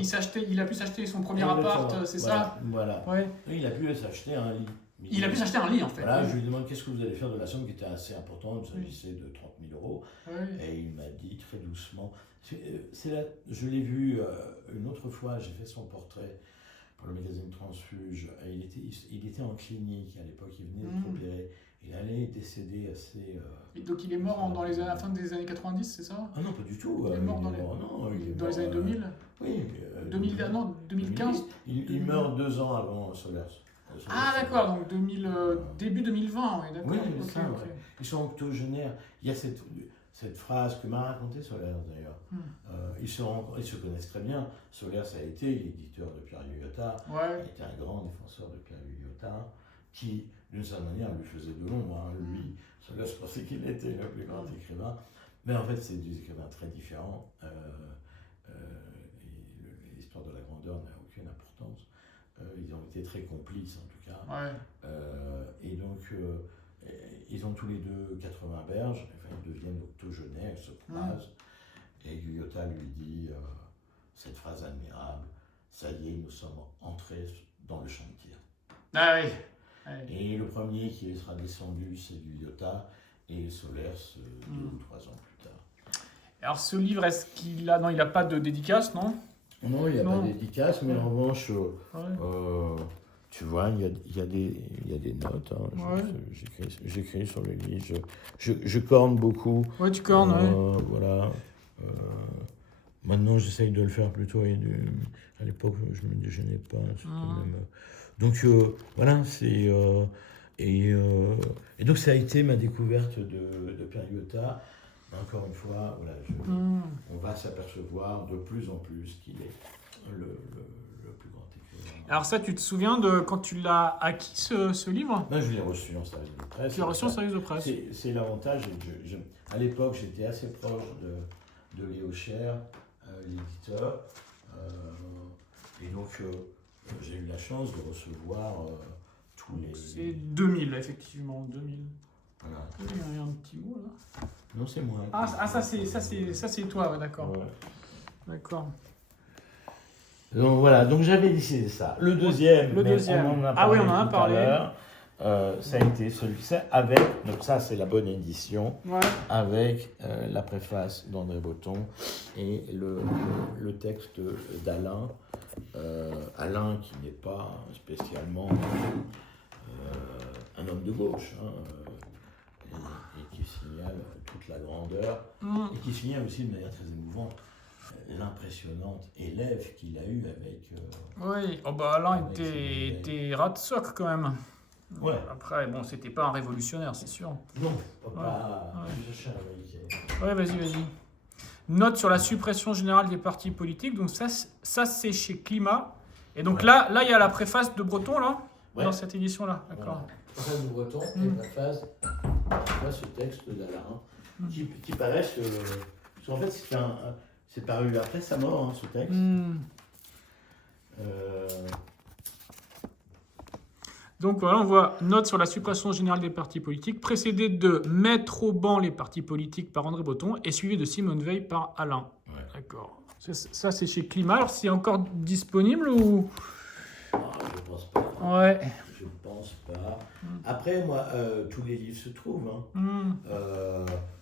il a pu s'acheter son premier Exactement. appart, c'est ça? Voilà. Ouais. Et il a pu s'acheter un lit. Il a pu s'acheter un lit en fait. Voilà, Oui. je lui demande qu'est-ce que vous allez faire de la somme qui était assez importante, il s'agissait de 30 000 euros. Ouais. Et il m'a dit très doucement, je l'ai vu une autre fois, j'ai fait son portrait pour le magazine Transfuge. Et il était en clinique à l'époque, il venait d'être opéré. Il allait décéder assez. Et donc il est mort à la fin des années 90, c'est ça? Ah non, pas du tout. Il est mort dans les années 2000? Oui. 2015? Il meurt 2 ans avant Solers. Ah d'accord, donc début 2020, oui, d'accord. Oui, Ok, ça, ok. ouais. Ils sont octogénaires. Il y a cette phrase que m'a racontée Solers d'ailleurs. Ils se connaissent très bien. Solers a été l'éditeur de Pierre Lyotta, Ouais. il était un grand défenseur de Pierre Lyotta, qui, d'une certaine manière, lui faisait de l'ombre. Hein. Lui, Solers pensait qu'il était le plus grand écrivain. Mais en fait, c'est des écrivains très différents. Et l'histoire de la grandeur n'a aucune importance. Ils ont été très complices, en tout cas. Ouais. Et donc, ils ont tous les deux 80 berges. Enfin, ils deviennent octogénaires, ils se croisent. Et Lyotta lui dit cette phrase admirable: ça y est, nous sommes entrés dans le champ de tir. Ah oui. Ouais. Et le premier qui sera descendu, c'est Lyotta, et Solers 2 ou 3 ans plus tard. Alors ce livre, est-ce qu'il a... Non, il n'a pas de dédicace, non? Non, il n'y a pas de dédicace, mais en revanche, tu vois, il y a des notes. Hein. Ouais. J'écris sur le livre, je corne beaucoup. Ouais, tu cornes, ouais. Voilà. Maintenant, j'essaye de le faire plutôt. À l'époque, je ne me déjeunais pas. Même... Donc, voilà, c'est... Et donc, ça a été ma découverte de Pierre Lyotta. Encore une fois, voilà, on va s'apercevoir de plus en plus qu'il est le plus grand écrivain. Alors ça, tu te souviens de quand tu l'as acquis, ce livre? Ben, je l'ai reçu en service de presse. Tu l'as reçu en service de presse? C'est l'avantage. À l'époque, j'étais assez proche de Léo Cher, l'éditeur. Et donc, j'ai eu la chance de recevoir tous les... C'est 2000, effectivement, 2000. Voilà. Il y a un petit mot, là. Non, c'est moi. Ça c'est toi, ouais, d'accord. Ouais. D'accord. Donc voilà, donc j'avais décidé ça. Le deuxième, on en a parlé. On en a parlé. Ça a été celui-ci avec, donc ça c'est la bonne édition, avec la préface d'André Breton et le texte d'Alain. Alain qui n'est pas spécialement un homme de gauche, hein, et qui signale toute la grandeur, et qui signale aussi de manière très émouvante l'impressionnante élève qu'il a eu avec... oui, Alain était rat de soc quand même. Ouais. Après, bon, c'était pas un révolutionnaire, c'est sûr. Non, pas américain. Ouais, vas-y. Note sur la suppression générale des partis politiques. Donc ça c'est chez Climat. Et donc là, il y a la préface de Breton, là, dans cette édition-là. D'accord. Préface de Breton et préface ce texte d'Alain, qui paraissent... parce qu'en fait, c'est paru après sa mort, hein, ce texte. Donc voilà, on voit note sur la suppression générale des partis politiques, précédée de mettre au banc les partis politiques par André Breton et suivi de Simone Veil par Alain. Ouais. D'accord. Ça, c'est chez Climat. Alors, c'est encore disponible ou... Je pense pas. Ouais. Je pense pas. Après, moi, tous les livres se trouvent. Hein.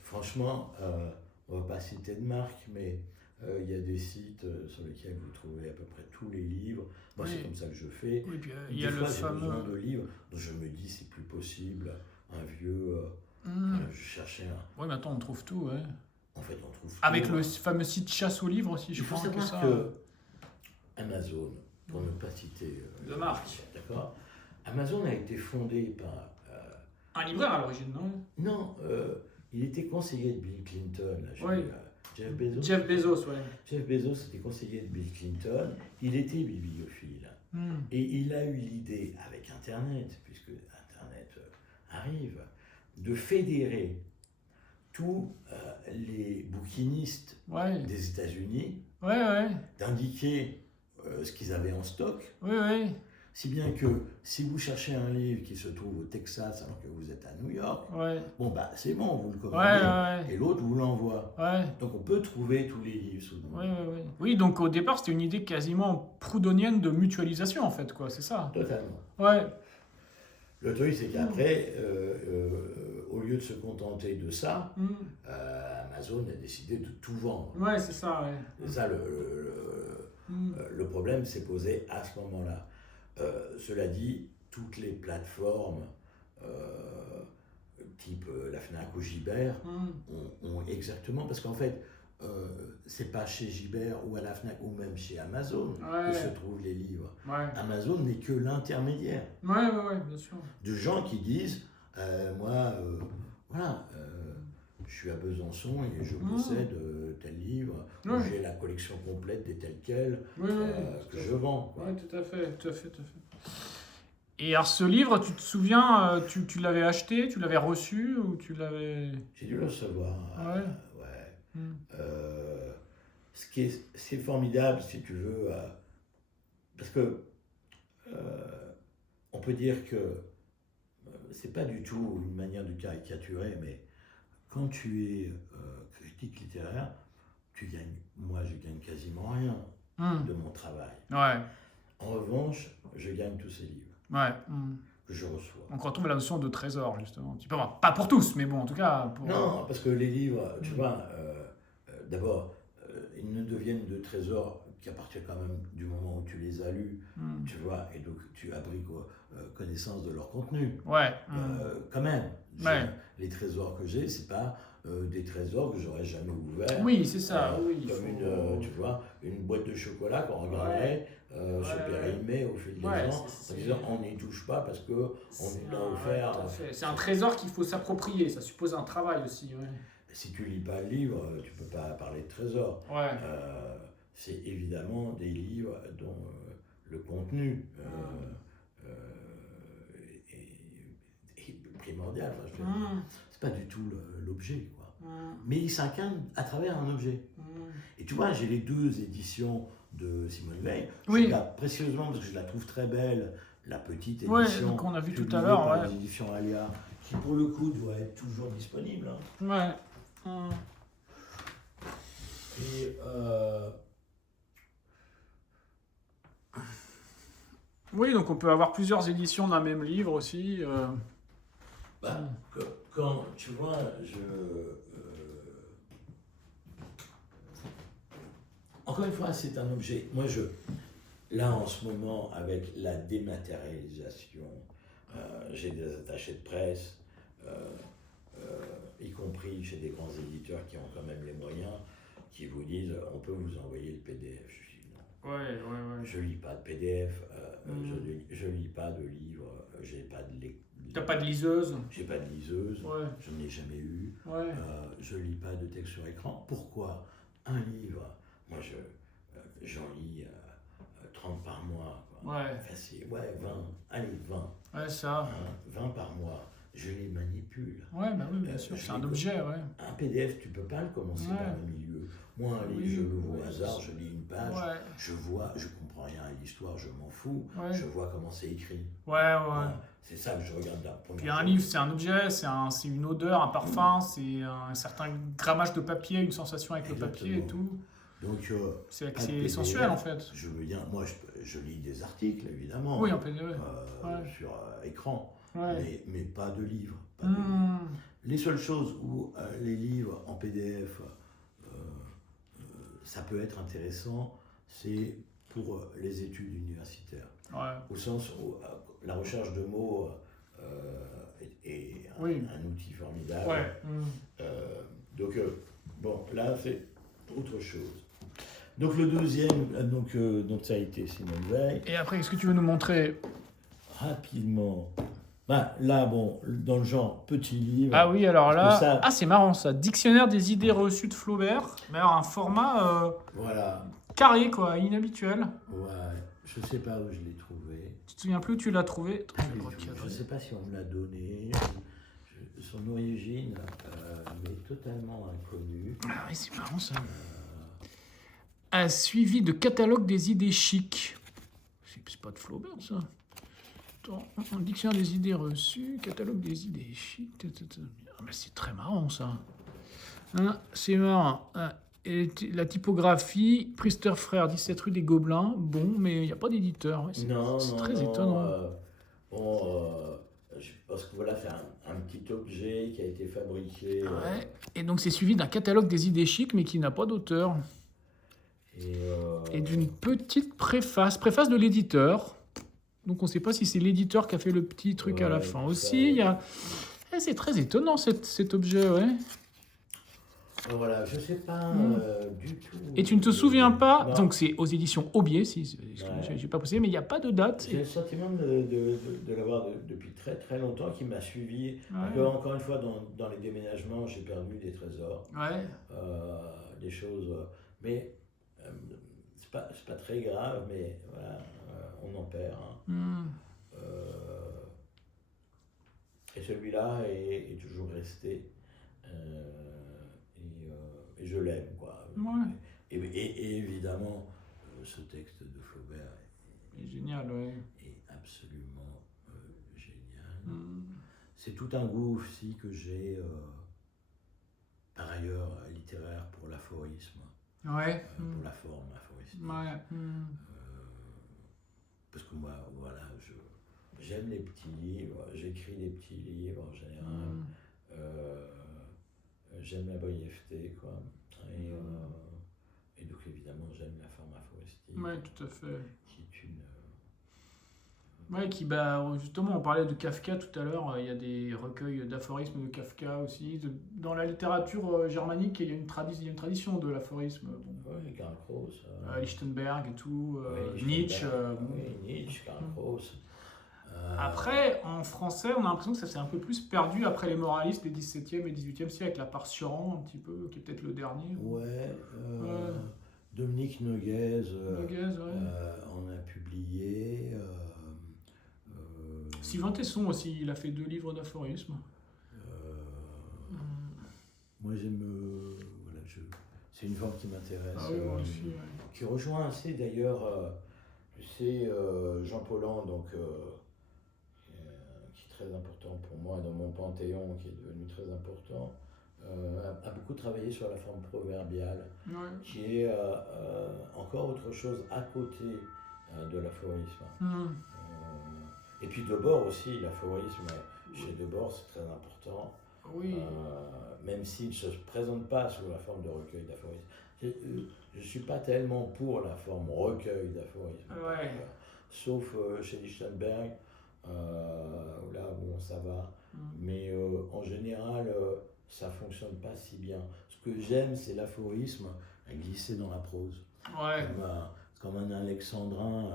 Franchement, on va pas citer de marque, mais il y a des sites sur lesquels vous trouvez à peu près tous les livres. Moi, c'est comme ça que je fais. Oui, puis il y a le fameux... J'ai besoin de livres, donc je me dis, c'est plus possible. Un vieux... je cherchais un... Oui, maintenant, on trouve tout, ouais. En fait, on trouve tout. Avec le fameux site chasse aux livres aussi, je pense que ça... que Amazon, pour ne pas citer... de marque. D'accord. Amazon a été fondé par... un libraire à l'origine, non? Non, il était conseiller de Bill Clinton. Là, Jeff Bezos. Jeff Bezos, ouais. Jeff Bezos était conseiller de Bill Clinton. Il était bibliophile. Et il a eu l'idée, avec Internet, puisque Internet arrive, de fédérer tous les bouquinistes des États-Unis, d'indiquer ce qu'ils avaient en stock, Si bien que si vous cherchez un livre qui se trouve au Texas alors que vous êtes à New York, Ouais. bon bah c'est bon, vous le Ouais, commandez ouais, et l'autre vous l'envoie. ouais. Donc on peut trouver tous les livres sous nom. Ouais, ouais, ouais. Oui, donc au départ, c'était une idée quasiment proudhonienne de mutualisation, en fait, quoi, c'est ça. Totalement. Ouais. Le truc, c'est qu'après, au lieu de se contenter de ça, Mm. Amazon a décidé de tout vendre. Ouais, c'est ça, ouais. Et ça, Mm. le problème s'est posé à ce moment-là. Cela dit, toutes les plateformes type la Fnac ou Gibert ont exactement, parce qu'en fait, c'est pas chez Gibert ou à la Fnac ou même chez Amazon Ouais. que se trouvent les livres. Ouais. Amazon n'est que l'intermédiaire Ouais, ouais, ouais, bien sûr. de gens qui disent moi, voilà, je suis à Besançon et je possède tel livre, ou Ouais. j'ai la collection complète des tels quels Oui, oui, que je vends. Quoi. ouais, tout à fait, tout à fait, tout à fait. Et alors, ce livre, tu te souviens, tu l'avais acheté, tu l'avais reçu ou tu l'avais... J'ai dû le recevoir. Ouais. Ouais. Mm. Ce qui est formidable, si tu veux, parce que on peut dire que c'est pas du tout une manière de caricaturer, mais quand tu es critique littéraire, tu gagnes, moi je gagne quasiment rien Mm. de mon travail. Ouais, En revanche, je gagne tous ces livres ouais. Mm. que je reçois. Donc, on retrouve la notion de trésor, justement. Tu peux voir, pas pour tous, mais bon, en tout cas... Pour... Non, parce que les livres, tu vois, d'abord, ils ne deviennent de trésors qu'à partir quand même du moment où tu les as lus, Mm. tu vois, et donc tu as pris connaissance de leur contenu. Ouais. Mm. Quand même, Ouais. les trésors que j'ai, c'est pas des trésors que j'aurais jamais ouverts. Oui, c'est ça, oui. il Comme faut- tu vois, une boîte de chocolat qu'on regarderait se Ouais, périmer au fil des Ouais, ans, c'est- en disant on n'y touche pas parce que on c'est nous l'a un- offert. tout à fait. C'est un trésor qu'il faut s'approprier, ça suppose un travail aussi. Ouais. Si tu lis pas le livre, tu peux pas parler de trésor. Ouais. C'est évidemment des livres dont le contenu est primordial. Enfin, je veux dire, Mm. c'est pas du tout l'objet, quoi. Mm. Mais il s'incarne à travers un objet. Mm. Et tu vois, j'ai les 2 éditions de Simone Veil. Oui. Je la garde précieusement parce que je la trouve très belle. La petite Ouais, édition qu'on a vu tout à publiée l'heure, par ouais. les éditions Alia, qui pour le coup doit être toujours disponible. Hein. Ouais. Mm. Et Oui, donc on peut avoir plusieurs éditions d'un même livre aussi. bah, quand tu vois, encore une fois, c'est un objet. Moi, là en ce moment, avec la dématérialisation, j'ai des attachés de presse, y compris chez des grands éditeurs qui ont quand même les moyens, qui vous disent on peut vous envoyer le PDF. Je dis non. Ouais, ouais, ouais. Je lis pas de PDF, Mm. je lis pas de livres, j'ai pas de T'as pas de liseuse? j'ai pas de liseuse, Ouais. je n'ai jamais eu. Ouais. Je lis pas de texte sur écran. Pourquoi? Un livre, moi j'en lis 30 par mois. Quoi. Ouais. Facile. Ouais, 20. Allez, 20. Ouais, ça. Hein, 20 par mois. Je les manipule. Ouais, bah oui, bien sûr, je c'est un les- objet, ouais. Un PDF, tu peux pas le commencer Ouais. par le milieu. Moi, un livre, Oui, je l'ouvre oui, au hasard, c'est- je lis une page, Ouais. je vois, je comprends rien à l'histoire, je m'en fous, Ouais. je vois comment c'est écrit. Ouais, ouais. Hein, c'est ça que je regarde la première Puis un fois. livre, c'est un objet, c'est une odeur, un parfum, c'est un certain grammage de papier, une sensation avec le papier et tout. Donc, C'est pas de PDF. essentiel en fait. Je veux bien, moi je lis des articles évidemment Oui, en PDF. Ouais. sur écran, Ouais. mais pas de livres. Pas de livres. Hmm. Les seules choses où les livres en PDF, ça peut être intéressant, c'est pour les études universitaires. Ouais. Au sens où la recherche de mots est Oui. un outil formidable. Ouais. Hmm. Donc, bon, là, c'est autre chose. Donc, le deuxième, donc ça a été Simone Veil. Et après, est-ce que tu veux nous montrer? Rapidement. Bah, là, bon, dans le genre petit livre. Ah oui, alors là. Parce que ça- Ah, c'est marrant ça. Dictionnaire des idées reçues de Flaubert. Mais alors, un format Voilà. carré, quoi, inhabituel. Ouais. Je sais pas où je l'ai trouvé. Tu te souviens plus où tu l'as trouvé? Attends, je vais le Je recadrer. sais pas si on me l'a donné. Son origine m'est totalement inconnue. Ah oui, c'est marrant ça. Un suivi de catalogue des idées chic. C'est pas de Flaubert ça. Attends, un dictionnaire des idées reçues, catalogue des idées chic. Ah, mais c'est très marrant ça. Hein, c'est marrant. Hein, et la typographie, Priester Frères, 17 rue des Gobelins. Bon, mais il n'y a pas d'éditeur. Ouais, c'est très étonnant. Je pense que voilà, c'est un petit objet qui a été fabriqué. Ouais. Et donc c'est suivi d'un catalogue des idées chic, mais qui n'a pas d'auteur. Et d'une petite préface de l'éditeur. Donc on ne sait pas si c'est l'éditeur qui a fait le petit truc à la fin aussi. Il y a... c'est très étonnant cet objet, ouais. Voilà, je sais pas du tout. Et tu ne te souviens pas, Non. donc c'est aux éditions Aubier, si j'ai pas posé, mais il n'y a pas de date. J'ai le sentiment de l'avoir depuis très très longtemps, qui m'a suivi. Ouais. Encore une fois, dans les déménagements, j'ai perdu des trésors, des choses. Mais c'est pas très grave, mais voilà, on en perd. Hein. Et celui-là est toujours resté. Et je l'aime, quoi. Ouais. Et évidemment, ce texte de Flaubert est génial, ouais. est absolument génial. C'est tout un goût aussi que j'ai, par ailleurs, littéraire pour l'aphorisme. Ouais. Pour la forme aphoristique. Ouais. Parce que moi, voilà, j'aime les petits livres, j'écris des petits livres en général. J'aime la brièveté, quoi. Et donc, évidemment, j'aime la forme aphoristique. Ouais, tout à fait. Qui est une. Ouais, justement, on parlait de Kafka tout à l'heure. Il y a des recueils d'aphorismes de Kafka aussi. Dans la littérature germanique, il y a une tradition de l'aphorisme. Oui, Karl Kraus. Lichtenberg et tout. Oui, Nietzsche. Oui, Nietzsche, Karl Kraus. Après, en français, on a l'impression que ça s'est un peu plus perdu après les moralistes des 17e et 18e siècle, à part Sioran, un petit peu, qui est peut-être le dernier. Dominique Noguez on a publié. Sylvain Tesson aussi, il a fait 2 livres d'aphorismes. Moi, j'aime. C'est une forme qui m'intéresse. Ah oui, moi aussi, ouais. Qui rejoint assez d'ailleurs, tu sais, Jean Paulhan, donc. Qui est très important pour moi dans mon panthéon, qui est devenu très important, a beaucoup travaillé sur la forme proverbiale, qui est encore autre chose à côté de l'aphorisme. Et puis Debord aussi, l'aphorisme, chez Debord c'est très important, même s'il ne se présente pas sous la forme de recueil d'aphorismes. Je ne suis pas tellement pour la forme recueil d'aphorismes, sauf chez Lichtenberg, là bon ça va, mais en général ça fonctionne pas si bien. Ce que j'aime, c'est l'aphorisme glissé dans la prose, comme un alexandrin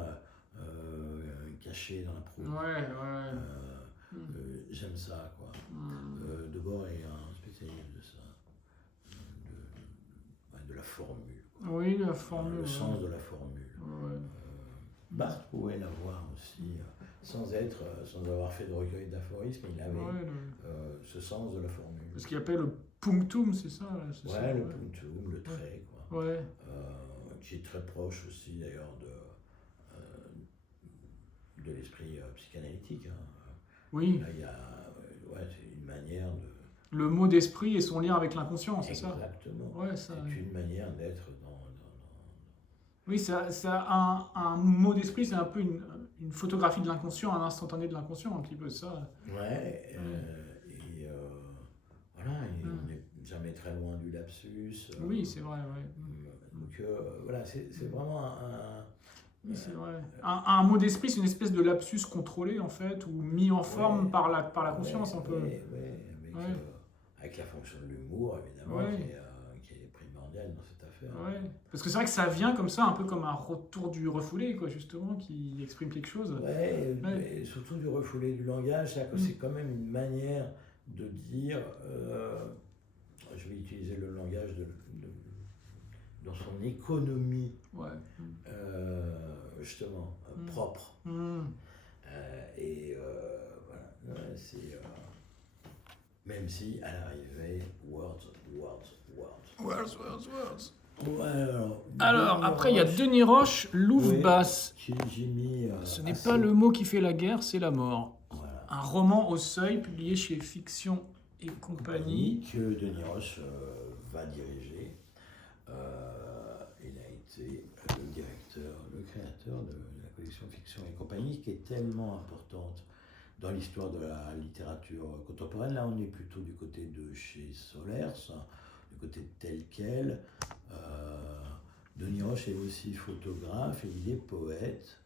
caché dans la prose. J'aime ça, quoi. Debord est un spécialiste de ça, de la formule. Oui, la formule. Le sens de la formule. Barthes pouvait l'avoir aussi, sans avoir fait de recueil d'aphorismes, il avait ce sens de la formule. Ce qu'il appelle le punctum, c'est ça? Le punctum, le trait, quoi. Qui est très proche aussi d'ailleurs de l'esprit psychanalytique. Oui. Là, il y a, c'est une manière de. Le mot d'esprit et son lien avec l'inconscient, c'est ça? Exactement. C'est une manière d'être dans. Oui, un mot d'esprit, c'est un peu une photographie de l'inconscient, un instantané de l'inconscient, un petit peu ça. On n'est jamais très loin du lapsus. Oui, c'est vrai, Donc voilà, c'est vraiment oui, c'est vrai. Un mot d'esprit, c'est une espèce de lapsus contrôlé, en fait, ou mis en forme par la conscience, un peu. Avec la fonction de l'humour, évidemment, qui est primordiale dans cette affaire. Parce que c'est vrai que ça vient comme ça, un peu comme un retour du refoulé, quoi, justement, qui exprime quelque chose. Et surtout du refoulé du langage, c'est quand même une manière de dire, je vais utiliser le langage dans son économie, justement, propre. Voilà, c'est... même si, à l'arrivée, words. Ouais, Alors, Denis après, il y a Roche, Denis Roche, Louve oui, Basse. j'ai mis. Ce n'est assez- pas le mot qui fait la guerre, c'est la mort. Voilà. Un roman au seuil, publié chez Fiction et compagnie. Que Denis Roche va diriger. Il a été le directeur, le créateur de la collection Fiction et compagnie, qui est tellement importante dans l'histoire de la littérature contemporaine. Là, on est plutôt du côté de chez Solers, du côté de Tel Quel. Denis Roche est aussi photographe et il est poète.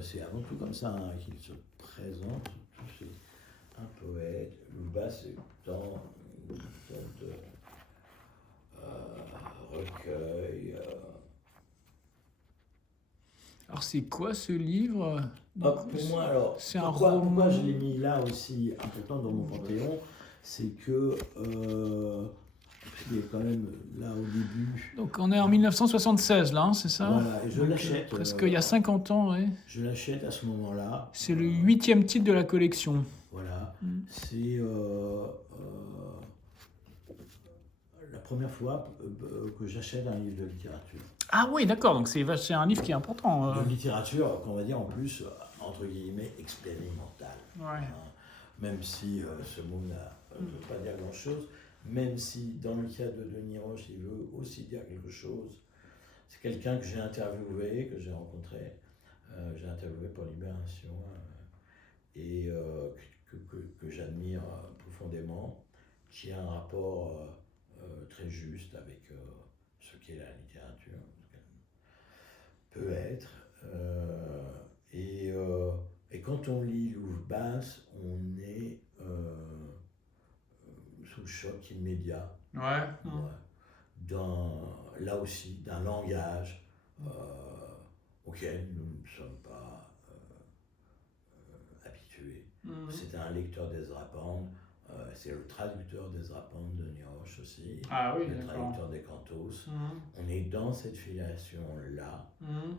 C'est avant tout comme ça qu'il se présente. C'est un poète. Louba, c'est dans une sorte de recueil. Alors, c'est quoi ce livre? Pour moi, alors, c'est un pourquoi roman. je l'ai mis là aussi important dans mon panthéon, c'est que il est quand même là au début. Donc, on est en 1976, là, hein, c'est ça? Voilà, et je Donc, l'achète. presque il y a 50 ans, ouais. Je l'achète à ce moment-là. C'est le 8e titre de la collection. Voilà, Mm. c'est la première fois que j'achète un livre de littérature. Ah oui, d'accord, donc c'est un livre qui est important. De littérature, qu'on va dire en plus, entre guillemets, expérimentale. Ouais. Hein. Même si ce mot ne veut pas dire grand-chose, même si dans le cas de Denis Roche, il veut aussi dire quelque chose. C'est quelqu'un que j'ai interviewé, que j'ai rencontré. J'ai interviewé pour Libération et que j'admire profondément, qui a un rapport très juste avec ce qu'est la littérature, ce qu'elle peut être. Et quand on lit Louve Basse, on est sous le choc immédiat. Ouais. Là aussi, d'un langage auquel nous ne sommes pas habitués. Mm. C'est un lecteur d'Ezra Pound, c'est le traducteur d'Ezra Pound de Denis Roche aussi, Ah oui, le d'accord. traducteur des Cantos. Mm. On est dans cette filiation-là, Mm.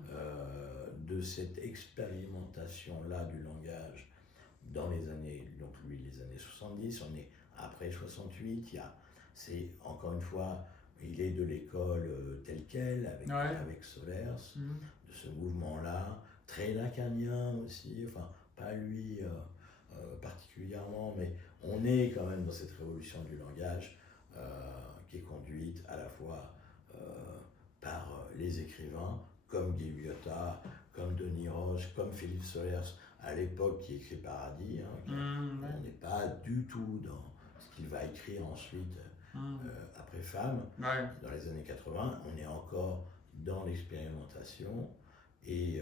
de cette expérimentation-là du langage dans les années, donc lui, les années 70, on est après 68, c'est encore une fois, il est de l'école telle quelle, avec Solers, de ce mouvement-là, très lacanien aussi, enfin, pas lui particulièrement, mais on est quand même dans cette révolution du langage qui est conduite à la fois par les écrivains, comme Guy Lyotard, comme Denis Roche, comme Philippe Solers, à l'époque qui écrit Paradis, on n'est pas du tout dans ce qu'il va écrire ensuite après Femme, dans les années 80, on est encore dans l'expérimentation et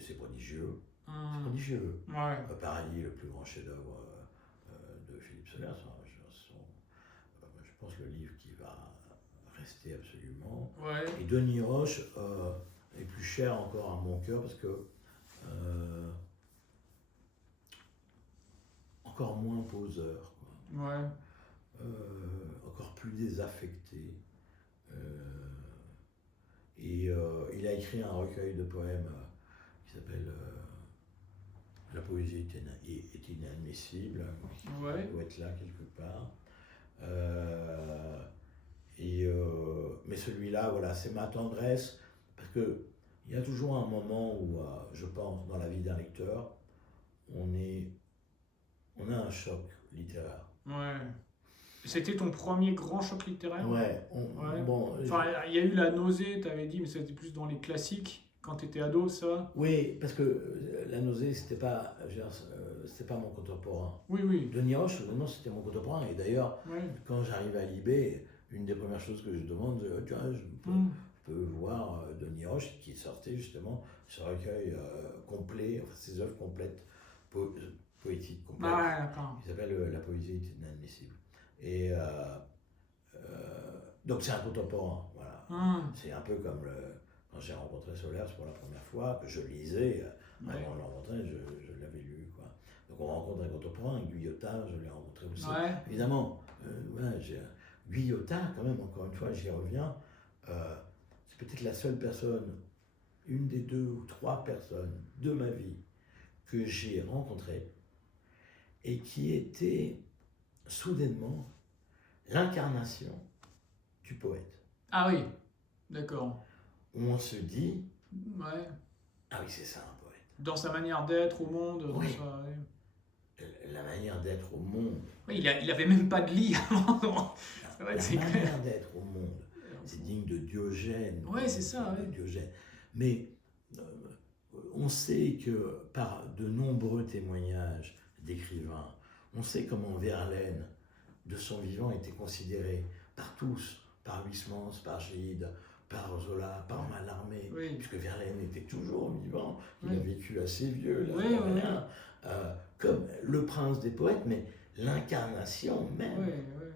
c'est prodigieux. C'est prodigieux. Paradis, le plus grand chef-d'œuvre de Philippe Solers, je pense le livre qui va rester absolument. Et Denis Roche est plus cher encore à mon cœur parce que encore moins poseur, quoi. Encore plus désaffecté. Et il a écrit un recueil de poèmes qui s'appelle La poésie est inadmissible, qui doit être là quelque part. Mais celui-là, voilà, c'est ma tendresse, parce qu'il y a toujours un moment où, je pense, dans la vie d'un lecteur, on a un choc littéraire. C'était ton premier grand choc littéraire? Bon, enfin, il y a eu La Nausée, tu avais dit, mais c'était plus dans les classiques, quand tu étais ado, ça? Oui, parce que La Nausée, c'était pas mon contemporain. Oui. Denis Roche, non, c'était mon contemporain. Et d'ailleurs, quand j'arrive à Libé, une des premières choses que je demande, je peux voir Denis Roche, qui sortait justement ce recueil complet, enfin ses œuvres complètes, poétiques complètes, qui s'appelle La poésie est inadmissible. Et donc c'est un contemporain, voilà. C'est un peu comme quand j'ai rencontré Solers pour la première fois, que je lisais, avant de le rencontrer, je l'avais lu, quoi. Donc on rencontre un contemporain, Guy Lyotard, je l'ai rencontré aussi. Évidemment, Guy Lyotard, quand même, encore une fois, j'y reviens, c'est peut-être la seule personne, une des 2 ou 3 personnes de ma vie que j'ai rencontrées et qui était soudainement l'incarnation du poète. Ah oui, D'accord. où on se dit, Ouais. ah oui, c'est ça un poète. Dans sa manière d'être au monde. Oui. Ouais. La manière d'être au monde. Oui, il avait même pas de lit avant. C'est vrai La que c'est clair. manière d'être au monde. C'est digne de Diogène. Ouais, c'est ça, de ouais. Diogène. Mais on sait que par de nombreux témoignages d'écrivains, on sait comment Verlaine, de son vivant, était considéré par tous, par Huysmans, par Gide, par Zola, par Mallarmé, Oui. puisque Verlaine était toujours vivant, il Oui. a vécu assez vieux, là, Oui, oui, comme le prince des poètes, mais l'incarnation même Ouais, ouais.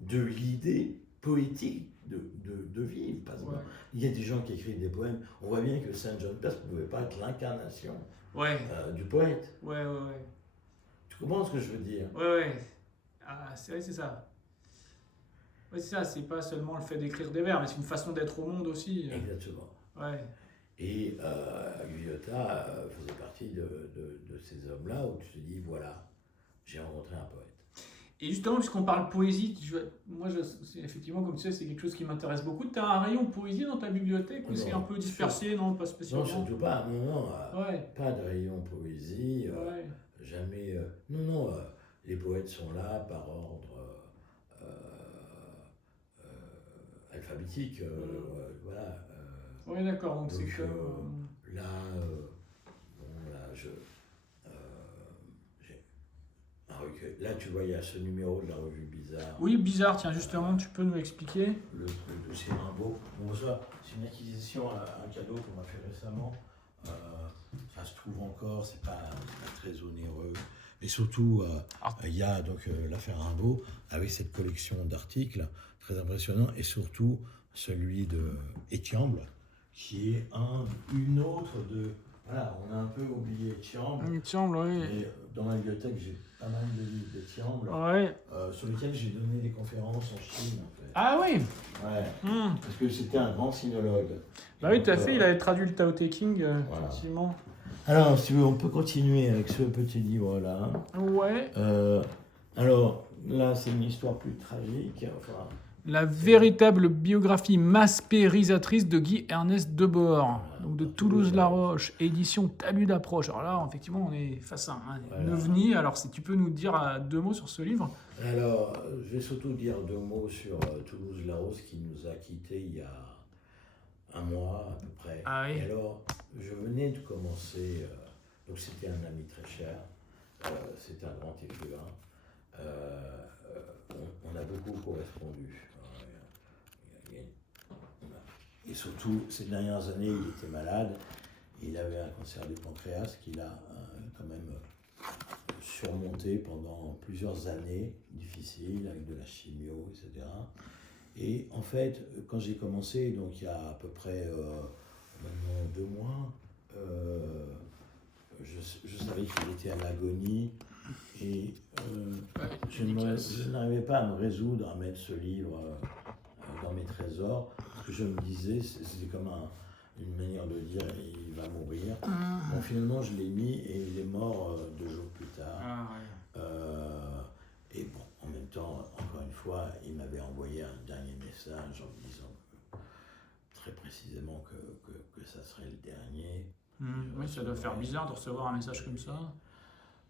de l'idée poétique de vivre. Parce que Ouais. il y a des gens qui écrivent des poèmes, on voit bien que Saint John Perse ne pouvait pas être l'incarnation Ouais. du poète. Ouais, ouais. Tu comprends ce que je veux dire? Ouais, ouais. Ah, c'est vrai, c'est ça. Ouais, c'est ça, c'est pas seulement le fait d'écrire des vers, mais c'est une façon d'être au monde aussi. Exactement. Ouais. Et Guyotat faisait partie de ces hommes-là où tu te dis, voilà, j'ai rencontré un poète. Et justement, puisqu'on parle poésie, effectivement, comme tu sais, c'est quelque chose qui m'intéresse beaucoup. Tu as un rayon poésie dans ta bibliothèque ou Non, c'est un peu dispersé, non? Pas spécialement. Non, surtout pas. Non, Ouais. pas de rayon poésie. Ouais. Jamais. Non, les poètes sont là par ordre alphabétique. Voilà. Ouais, d'accord. Donc c'est Donc, comme. là, bon, là, j'ai un recueil. Là, tu vois, il y a ce numéro de la revue Bizarre. Oui, bizarre, tiens, justement, tu peux nous expliquer? Le dossier Rimbaud. Bon, ça, c'est une acquisition, un cadeau qu'on m'a fait récemment. Ça se trouve encore, c'est pas très onéreux. Mais surtout, il y a donc l'affaire Rimbaud avec cette collection d'articles très impressionnants et surtout celui de Étiamble qui est une autre de. Voilà, on a un peu oublié Étiamble. Étiamble, oui. Et dans ma bibliothèque, j'ai pas mal de livres d'Étiamble Ouais. sur lesquels j'ai donné des conférences en Chine en fait. Ah oui. Ouais, Hmm. parce que c'était un grand sinologue. Bah oui, Donc, tout à fait, il avait traduit le Tao Te Ching, voilà. effectivement. Alors, si tu veux, on peut continuer avec ce petit livre-là. Ouais. Alors, là, c'est une histoire plus tragique. Enfin, La véritable biographie maspérisatrice de Guy Ernest Debord, Voilà, donc de dans Toulouse-la-Roche, édition Talus d'approche. Alors là, effectivement, on est face à un Voilà. ovni. Alors, si tu peux nous dire deux mots sur ce livre. alors, je vais surtout dire deux mots sur Toulouse-la-Rose qui nous a quittés il y a un mois à peu près. Ah oui. Et alors, je venais de commencer, donc c'était un ami très cher, c'était un grand écrivain. On a beaucoup correspondu. Et surtout, ces dernières années, il était malade. Il avait un cancer du pancréas qu'il a quand même surmonté pendant plusieurs années difficiles, avec de la chimio, etc. Et en fait, quand j'ai commencé, donc il y a à peu près maintenant 2 mois, je savais qu'il était à l'agonie et je n'arrivais pas à me résoudre à mettre ce livre dans mes trésors, parce que je me disais, c'était comme une manière de dire il va mourir. Bon, finalement, je l'ai mis et il est mort 2 jours plus tard. Ah, ouais. Et bon, en même temps, encore une fois, il m'avait envoyé un dernier message en me disant très précisément que ça serait le dernier. Oui, ça doit faire bizarre de recevoir un message comme ça.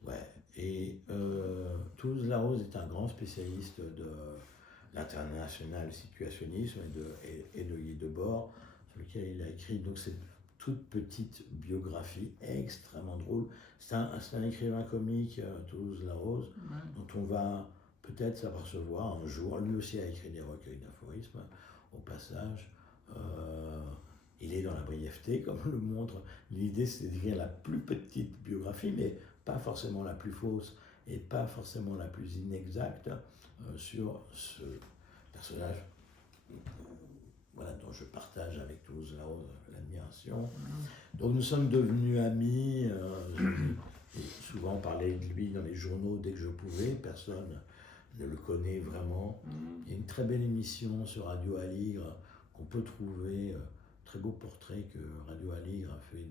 Ouais, et Toulouse-la-Rose est un grand spécialiste de l'international situationnisme et de Guy Debord, sur lequel il a écrit donc cette toute petite biographie extrêmement drôle. C'est un écrivain comique, Toulouse-la-Rose, Ouais. dont on va peut-être s'apercevoir un jour. Lui aussi a écrit des recueils d'aphorismes, au passage. Il est dans la brièveté, comme le montre. L'idée, c'est d'écrire la plus petite biographie, mais pas forcément la plus fausse et pas forcément la plus inexacte sur ce personnage voilà, dont je partage avec Toulouse-la-Rose l'admiration. Donc nous sommes devenus amis. J'ai souvent parlé de lui dans les journaux dès que je pouvais. Personne ne le connaît vraiment. Il y a une très belle émission sur Radio Aligre qu'on peut trouver, très beau portrait que Radio Aligre a fait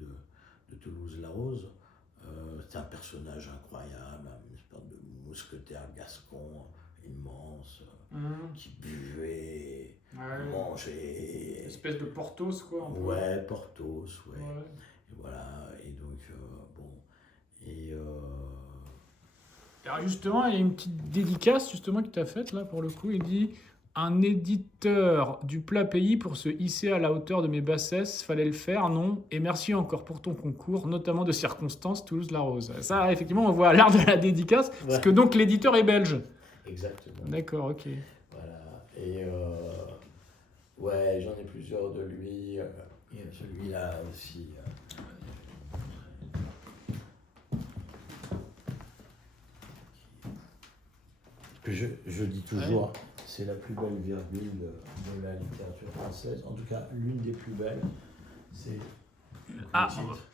de Toulouse-la-Rose. C'est un personnage incroyable, une espèce de mousquetaire gascon immense, Mmh. qui buvait, Ouais. mangeait. Espèce de Portos, quoi. Un peu. Ouais, Porthos, ouais. Ouais. Et voilà, et donc, bon. Et. Alors justement, il y a une petite dédicace justement que tu as faite là pour le coup. Il dit un éditeur du plat pays pour se hisser à la hauteur de mes bassesses, fallait le faire, non? Et merci encore pour ton concours, notamment de circonstances Toulouse-la-Rose. Ça, effectivement, on voit l'art de la dédicace, parce que donc l'éditeur est belge. Exactement. D'accord, ok. Voilà. Et ouais, j'en ai plusieurs de lui. Il y a celui-là aussi. Que je dis toujours, c'est la plus belle virgule de la littérature française. En tout cas, l'une des plus belles. C'est. Ah,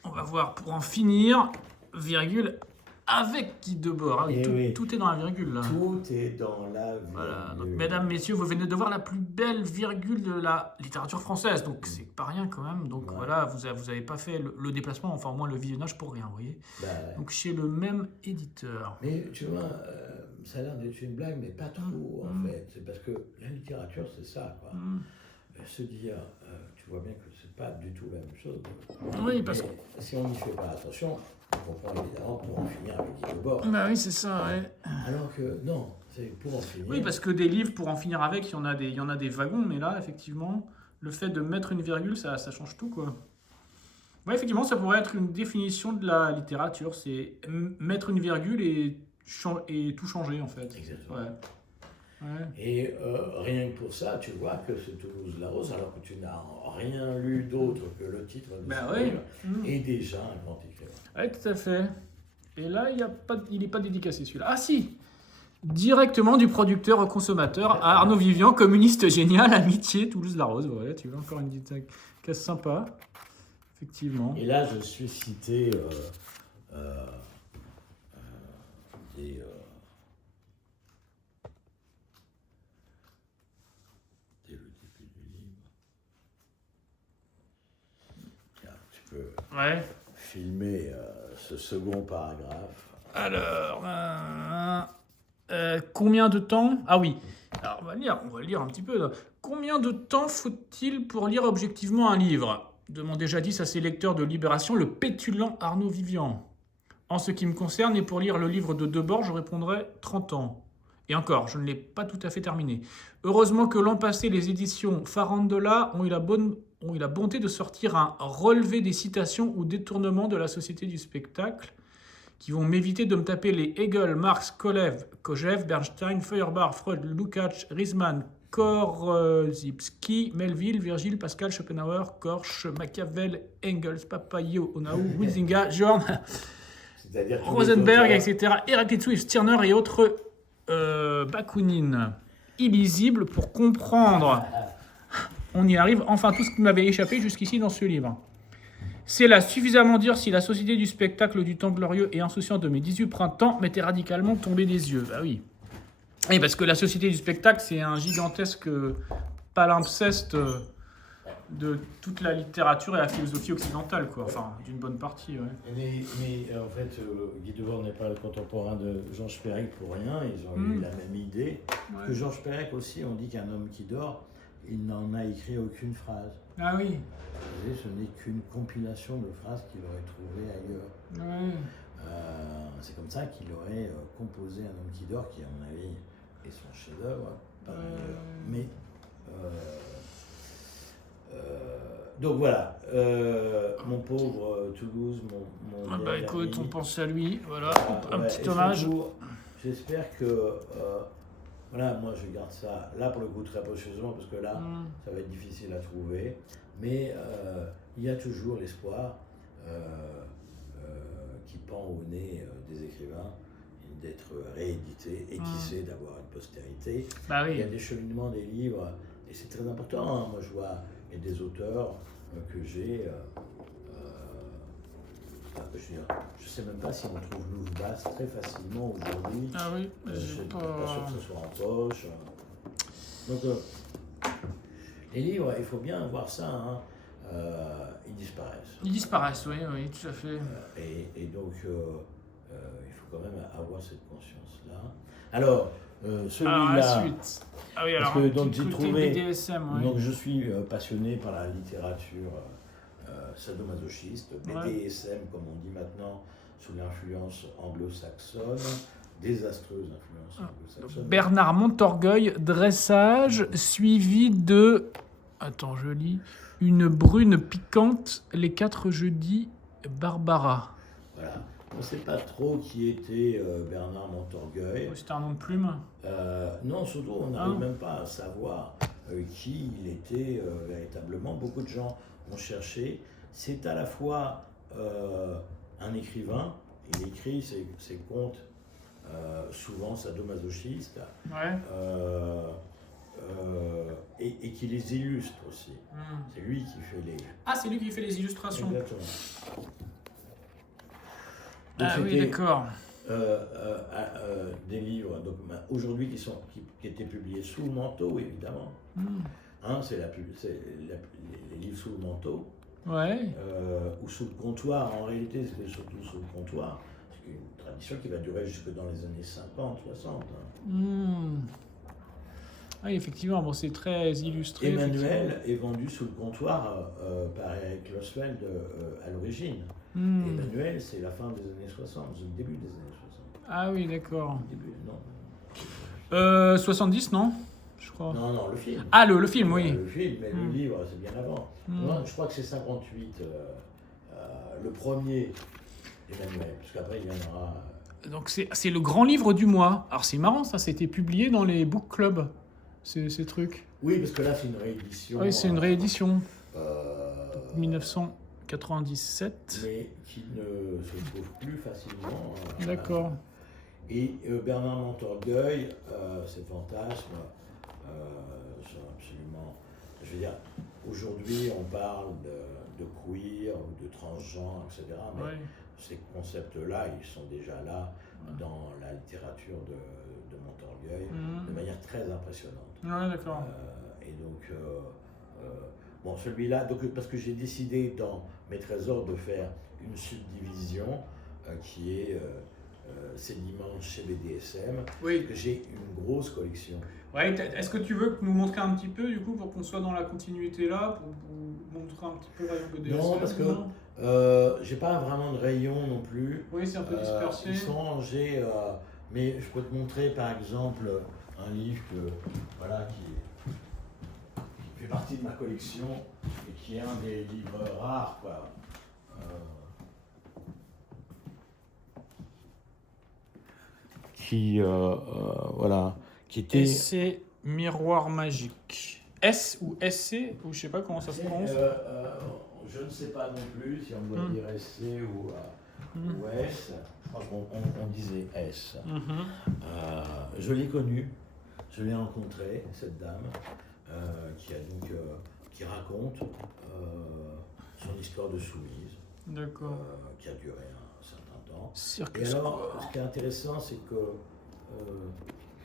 on va voir, pour en finir, virgule, avec Guy Debord. Ah oui, Eh tout, oui. tout est dans la virgule là. Tout est dans la virgule. Voilà. Donc, mesdames, messieurs, vous venez de voir la plus belle virgule de la littérature française. Donc, c'est pas rien quand même. Donc, Ouais. voilà, vous avez pas fait le déplacement, enfin, au moins le visionnage pour rien, vous voyez. Bah, ouais. Donc, chez le même éditeur. Mais tu vois, ça a l'air d'être une blague, mais pas trop en Mm. fait. C'est parce que la littérature, c'est ça, quoi. Hmm. Se dire, tu vois bien que c'est pas du tout la même chose. Oui, parce Mais si on n'y fait pas attention, on comprend évidemment pour en finir avec Guy Debord. Bah oui, c'est ça, ouais. Alors que non, c'est pour en finir. Oui, parce que des livres, pour en finir avec, il y en a des wagons, mais là, effectivement, le fait de mettre une virgule, ça change tout, quoi. Ouais, effectivement, ça pourrait être une définition de la littérature, c'est mettre une virgule et tout changer, en fait. Exactement. Ouais. Ouais. Et rien que pour ça, tu vois que c'est Toulouse-la-Rose, alors que tu n'as rien lu d'autre que le titre de Bah ce oui. livre, Mm. et déjà un grand écrivain. Ouais, tout à fait. Et là, il n'est pas dédicacé celui-là. Ah si, directement du producteur au consommateur à Arnaud Vivian, communiste génial, amitié, Toulouse-la-Rose. Ouais, tu vois, encore une dédicace sympa. Effectivement. Et là, je suis cité des dès le début du livre. Tiens, tu peux Ouais. filmer ce second paragraphe. Alors, combien de temps? Ah oui. Alors, on va le lire un petit peu. Là. Combien de temps faut-il pour lire objectivement un livre? Demandait jadis à ses lecteurs de Libération le pétulant Arnaud Vivian. En ce qui me concerne, et pour lire le livre de Debord, je répondrais 30 ans. Et encore, je ne l'ai pas tout à fait terminé. Heureusement que l'an passé, les éditions Farandola ont eu la bonté de sortir un relevé des citations ou détournements de la Société du spectacle qui vont m'éviter de me taper les Hegel, Marx, Kojève, Bernstein, Feuerbach, Freud, Lukács, Riesman, Korzybski, Melville, Virgile, Pascal, Schopenhauer, Korsch, Machiavel, Engels, Papaio, Onaou, Huizinga, Jorn, C'est-à-dire tous les Rosenberg, auteurs- etc., Héraclite Swift, Stirner et autres Bakounine. Illisible pour comprendre. On y arrive. Enfin, tout ce qui m'avait échappé jusqu'ici dans ce livre. C'est là suffisamment dire si la société du spectacle du temps glorieux et insouciant de mes 18 printemps m'était radicalement tombée des yeux. Bah oui. Et parce que la société du spectacle, c'est un gigantesque palimpseste de toute la littérature et la philosophie occidentale, quoi. Enfin, d'une bonne partie, ouais. Mais en fait, Guy Debord n'est pas le contemporain de Georges Perec pour rien. Ils ont eu la même idée. Ouais. Que Georges Perec aussi, on dit qu'un homme qui dort, il n'en a écrit aucune phrase. Ah oui. Vous voyez, ce n'est qu'une compilation de phrases qu'il aurait trouvées ailleurs. Ouais. C'est comme ça qu'il aurait composé Un homme qui dort, qui à mon avis est son chef-d'œuvre par ailleurs. Mais donc voilà, mon pauvre Toulouse, mon Ah bah vieil écoute, ami. on pense à lui, voilà, un Ouais, petit et hommage. surtout, j'espère que voilà, moi je garde ça là pour le coup très précieusement parce que là ça va être difficile à trouver, mais il y a toujours l'espoir qui pend au nez des écrivains d'être réédité et qui sait d'avoir une postérité. Bah Il y a oui. des cheminements des livres et c'est très important. Moi je vois des auteurs que j'ai. Je ne sais même pas si on trouve Louve Basse très facilement aujourd'hui. Ah oui, Je ne j'ai suis pas pas... sûr que ce soit en poche. Donc, les livres, il faut bien voir ça, hein, ils disparaissent. Ils disparaissent, oui, oui, tout à fait. Et donc, il faut quand même avoir cette conscience-là. Alors, Alors, Celui-là, la suite. Ah oui, alors, que, un donc, petit j'ai côté trouvé- BDSM, ouais. donc je suis passionné par la littérature sadomasochiste, Ouais. BDSM comme on dit maintenant, sous l'influence anglo-saxonne, désastreuse influence anglo-saxonne. Bernard Montorgueil, dressage, suivi de... Attends, je lis. Une brune piquante, les 4 jeudis, Barbara. Voilà. On ne sait pas trop qui était Bernard Montorgueil. Oh, c'était un nom de plume. Non, surtout, on n'arrive Ah. même pas à savoir qui il était véritablement. Beaucoup de gens ont cherché. C'est à la fois un écrivain, il écrit ses contes, souvent sadomasochistes, Ouais. et qui les illustre aussi. Hmm. C'est lui qui fait les... Ah, c'est lui qui fait les illustrations. Exactement. Ah Donc, oui, c'était, d'accord. des livres donc, aujourd'hui qui étaient publiés sous le manteau, évidemment. Hmm. Hein, c'est les livres sous le manteau, Ouais. ou sous le comptoir. En réalité, c'était surtout sous le comptoir. C'est une tradition qui va durer jusque dans les années 50, 60. Hein. Hmm. Ah, effectivement, bon, c'est très illustré. Emmanuel est vendu sous le comptoir par Eric Losfeld à l'origine. Hmm. Emmanuel, c'est la fin des années 60, c'est le début des années 60. Ah oui, d'accord. Début, non. 70, non? Je crois. Non, le film. Ah, le film, oui. Le film, mais le livre, c'est bien avant. Hmm. Non, je crois que c'est 58, le premier Emmanuel, parce qu'après il y en aura. Donc c'est le grand livre du mois. Alors c'est marrant, ça, c'était publié dans les book clubs, ces trucs. Oui, parce que là c'est une réédition. Oui, c'est une réédition. euh, 1997. Mais qui ne se trouve plus facilement. D'accord. Et Bernard Montorgueil, ses fantasmes sont absolument. Je veux dire, aujourd'hui on parle de queer ou de transgenre, etc. Mais Ouais. ces concepts-là, ils sont déjà là dans la littérature de Montorgueil de manière très impressionnante. Ouais, d'accord. Et donc, bon, celui-là, donc, parce que j'ai décidé dans mes trésors de faire une subdivision qui est ces dimanches chez BDSM. Oui. J'ai une grosse collection. Ouais, est-ce que tu veux nous montrer un petit peu, du coup, pour qu'on soit dans la continuité là, pour vous montrer un petit peu le rayon BDSM? Non, parce que j'ai pas vraiment de rayon non plus. Oui, c'est un peu dispersé. Ils sont rangés, mais je peux te montrer par exemple un livre qui fait partie de ma collection et qui est un des livres rares, quoi. Qui était. Essai miroir magique. S ou SC, ou je sais pas comment ça se prononce. Je ne sais pas non plus si on doit dire SC ou S. Je crois qu'on disait S. Je l'ai connue, je l'ai rencontrée, cette dame, qui raconte son histoire de soumise, D'accord. qui a duré un certain temps. Cirque Et alors, Square. ce qui est intéressant, c'est que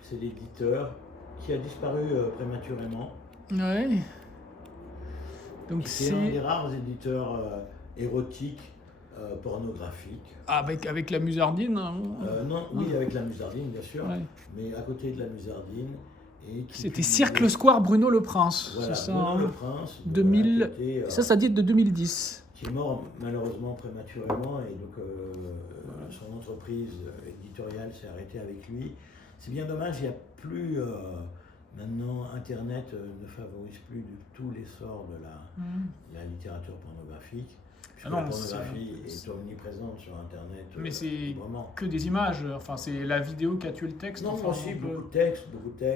c'est l'éditeur qui a disparu prématurément. Ouais. Donc C'est un des c'est rares éditeurs érotiques pornographiques. avec la musardine. Hein. Non, oui, avec la Musardine, bien sûr, Ouais. mais à côté de la Musardine. C'était Cirque Square Bruno Le Prince. Voilà, C'est ça. Bruno Hein. Le Prince. 2000. Qui était, Ça date de 2010. qui est mort malheureusement prématurément, et donc son entreprise éditoriale s'est arrêtée avec lui. C'est bien dommage, il n'y a plus. Maintenant, Internet ne favorise plus du tout l'essor de la littérature pornographique. Puisque non, la pornographie est omniprésente sur Internet. Mais c'est vraiment. que des images. Enfin, c'est la vidéo qui a tué le texte. Non, enfin, aussi on peut- beaucoup de textes.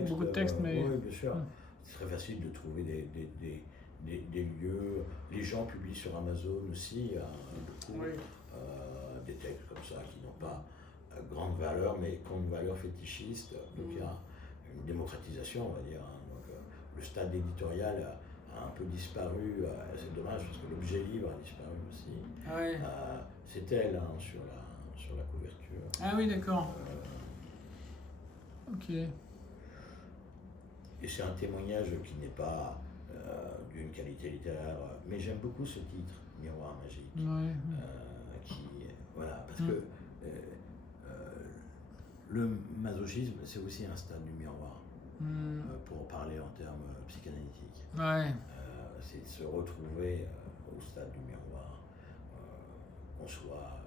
Beaucoup de textes, mais- Oui, bien sûr. C'est très facile de trouver des lieux. Les gens publient sur Amazon aussi beaucoup Oui. des textes comme ça qui n'ont pas grande valeur, mais qui ont une valeur fétichiste. Donc il y a une démocratisation, on va dire. Hein. Donc, le stade éditorial a un peu disparu. C'est dommage parce que l'objet livre a disparu aussi. Ouais. C'est elle hein, sur la couverture. Ah oui, d'accord. Ok. Et c'est un témoignage qui n'est pas d'une qualité littéraire, mais j'aime beaucoup ce titre, Miroir magique, Ouais. voilà, parce que le masochisme, c'est aussi un stade du miroir, pour parler en termes psychanalytiques. Ouais. C'est de se retrouver au stade du miroir, qu'on soit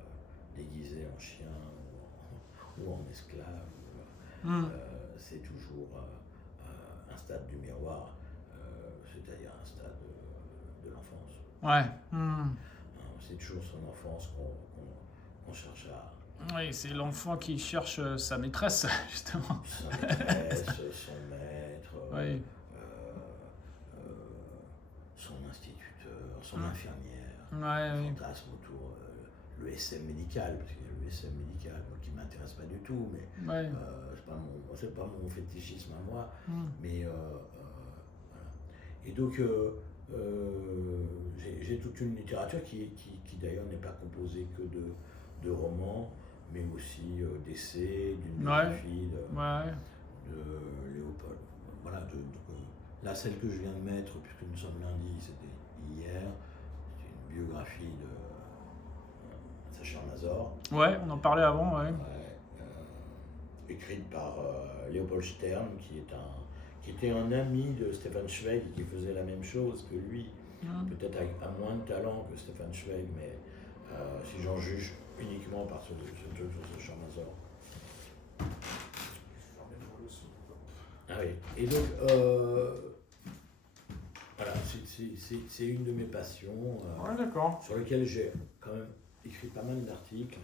déguisé en chien ou en esclave. C'est toujours un stade du miroir, c'est-à-dire un stade de l'enfance. Ouais. C'est toujours son enfance qu'on cherche à... Oui, c'est l'enfant qui cherche sa maîtresse, justement. Sa maîtresse, son maître, Oui. son instituteur, son infirmière, Ouais, oui. fantasme autour le SM médical, parce qu'il y a le SM médical moi, qui ne m'intéresse pas du tout, mais Ouais. c'est pas mon fétichisme à moi, Mm. mais voilà. Et donc j'ai toute une littérature qui d'ailleurs n'est pas composée que de romans, mais aussi d'essais, d'une biographie de Léopold. Voilà, là, celle que je viens de mettre, puisque nous sommes lundi, c'était hier, c'est une biographie de Sacha Mazor. Ouais, on en parlait avant, ouais. Écrite par Léopold Stern, qui était un ami de Stefan Zweig, qui faisait la même chose que lui, peut-être à moins de talent que Stefan Zweig, mais si j'en juge uniquement par ce Sacha Mazor. Ah oui, et donc, voilà, c'est une de mes passions, Ouais, d'accord. sur lesquelles j'ai quand même écrit pas mal d'articles,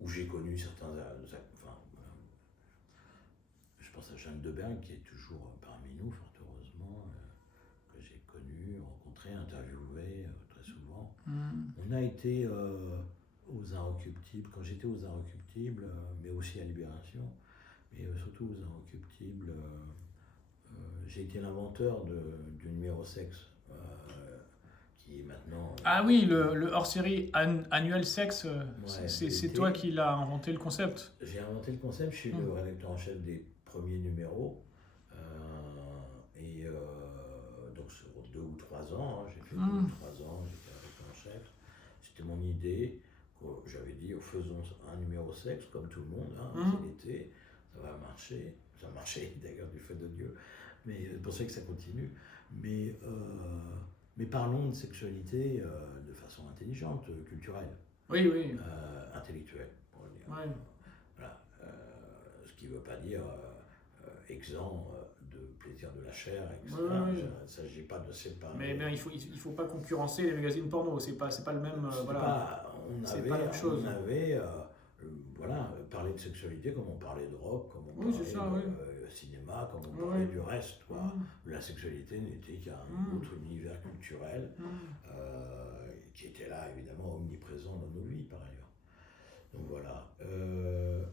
où j'ai connu certains... Enfin, je pense à Jeanne Deberg, qui est toujours parmi nous, fort heureusement, que j'ai connu, rencontré, interviewé très souvent. On a été... aux Inrecuptibles, quand j'étais aux Inrecuptibles, mais aussi à Libération, mais surtout aux Inrecuptibles, j'ai été l'inventeur du numéro sexe, qui est maintenant... Ah oui, le hors-série annuel sexe, Ouais, c'est toi qui l'as inventé le concept. J'ai inventé le concept, je suis le rédacteur en chef des premiers numéros, et donc sur 2 ou 3 ans, j'ai fait 2 ou 3 ans, j'étais rédacteur en chef, c'était mon idée. J'avais dit, faisons un numéro sexe comme tout le monde, c'est l'été, ça va marcher. Ça a marché d'ailleurs du feu de Dieu, mais c'est pour ça que ça continue. Mais parlons de sexualité de façon intelligente, culturelle, Oui. intellectuelle, pour le dire. Ouais. Voilà. Ce qui ne veut pas dire exempt de plaisir de la chair, etc. Il ne s'agit pas de séparer. Mais il faut pas concurrencer les magazines porno, c'est pas le même. C'est pas la même chose. On avait parlé de sexualité comme on parlait de rock, comme on parlait de cinéma, comme on parlait du reste. La sexualité n'était qu'un autre univers culturel qui était là, évidemment, omniprésent dans nos vies, par ailleurs. Donc voilà.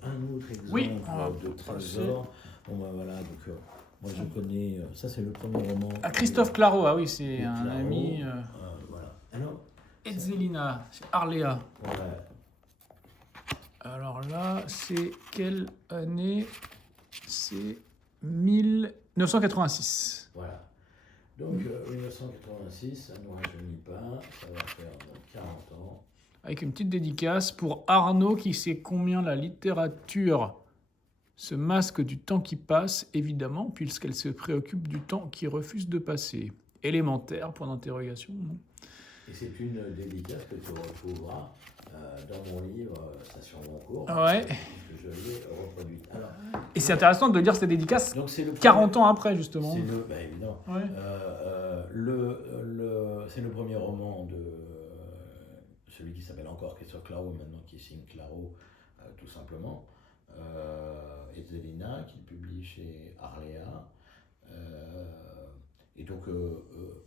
Un autre exemple de trésor. Bon, voilà, donc moi je connais. Ça, c'est le premier roman. Ah, Christophe Claro, ah oui, c'est un Claro, ami. Voilà. Alors, Edzelina, c'est Arléa. Voilà. Alors là, c'est quelle année? C'est 1986. Voilà. Donc 1986, ça ne nous rajeunit pas, ça va faire 40 ans. Avec une petite dédicace pour Arnaud qui sait combien la littérature se masque du temps qui passe, évidemment, puisqu'elle se préoccupe du temps qui refuse de passer. Élémentaire, point d'interrogation. Et c'est une dédicace que tu retrouveras dans mon livre Station Goncourt, Ouais. que je l'ai reproduite. Alors, Et c'est intéressant de lire cette dédicace donc c'est le 40 ans après, justement. C'est évidemment. Ouais. C'est le premier roman de celui qui s'appelle encore Christophe Claro, maintenant qui signe Claro, tout simplement. Edzelina, qu'il publie chez Arléa. Et donc,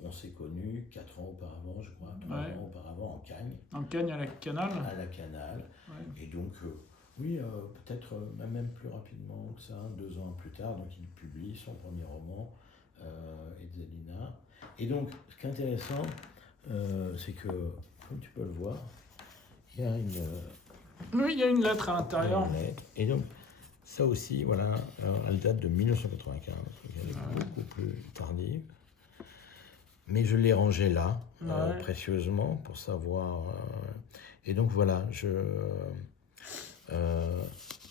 on s'est connus 4 ans auparavant, je crois, 3 ans auparavant, en Cagne. En Cagne, à la Canale. À la Canale. Ouais. Et donc, peut-être même plus rapidement que ça, 2 ans plus tard, donc il publie son premier roman, Edzelina. Et donc, ce qui est intéressant, c'est que, comme tu peux le voir, il y a une... Oui, il y a une lettre à l'intérieur. Et donc, ça aussi, voilà, alors, elle date de 1995, donc elle est beaucoup plus tardive. mais je l'ai rangé là, Ouais. précieusement, pour savoir. Et donc voilà,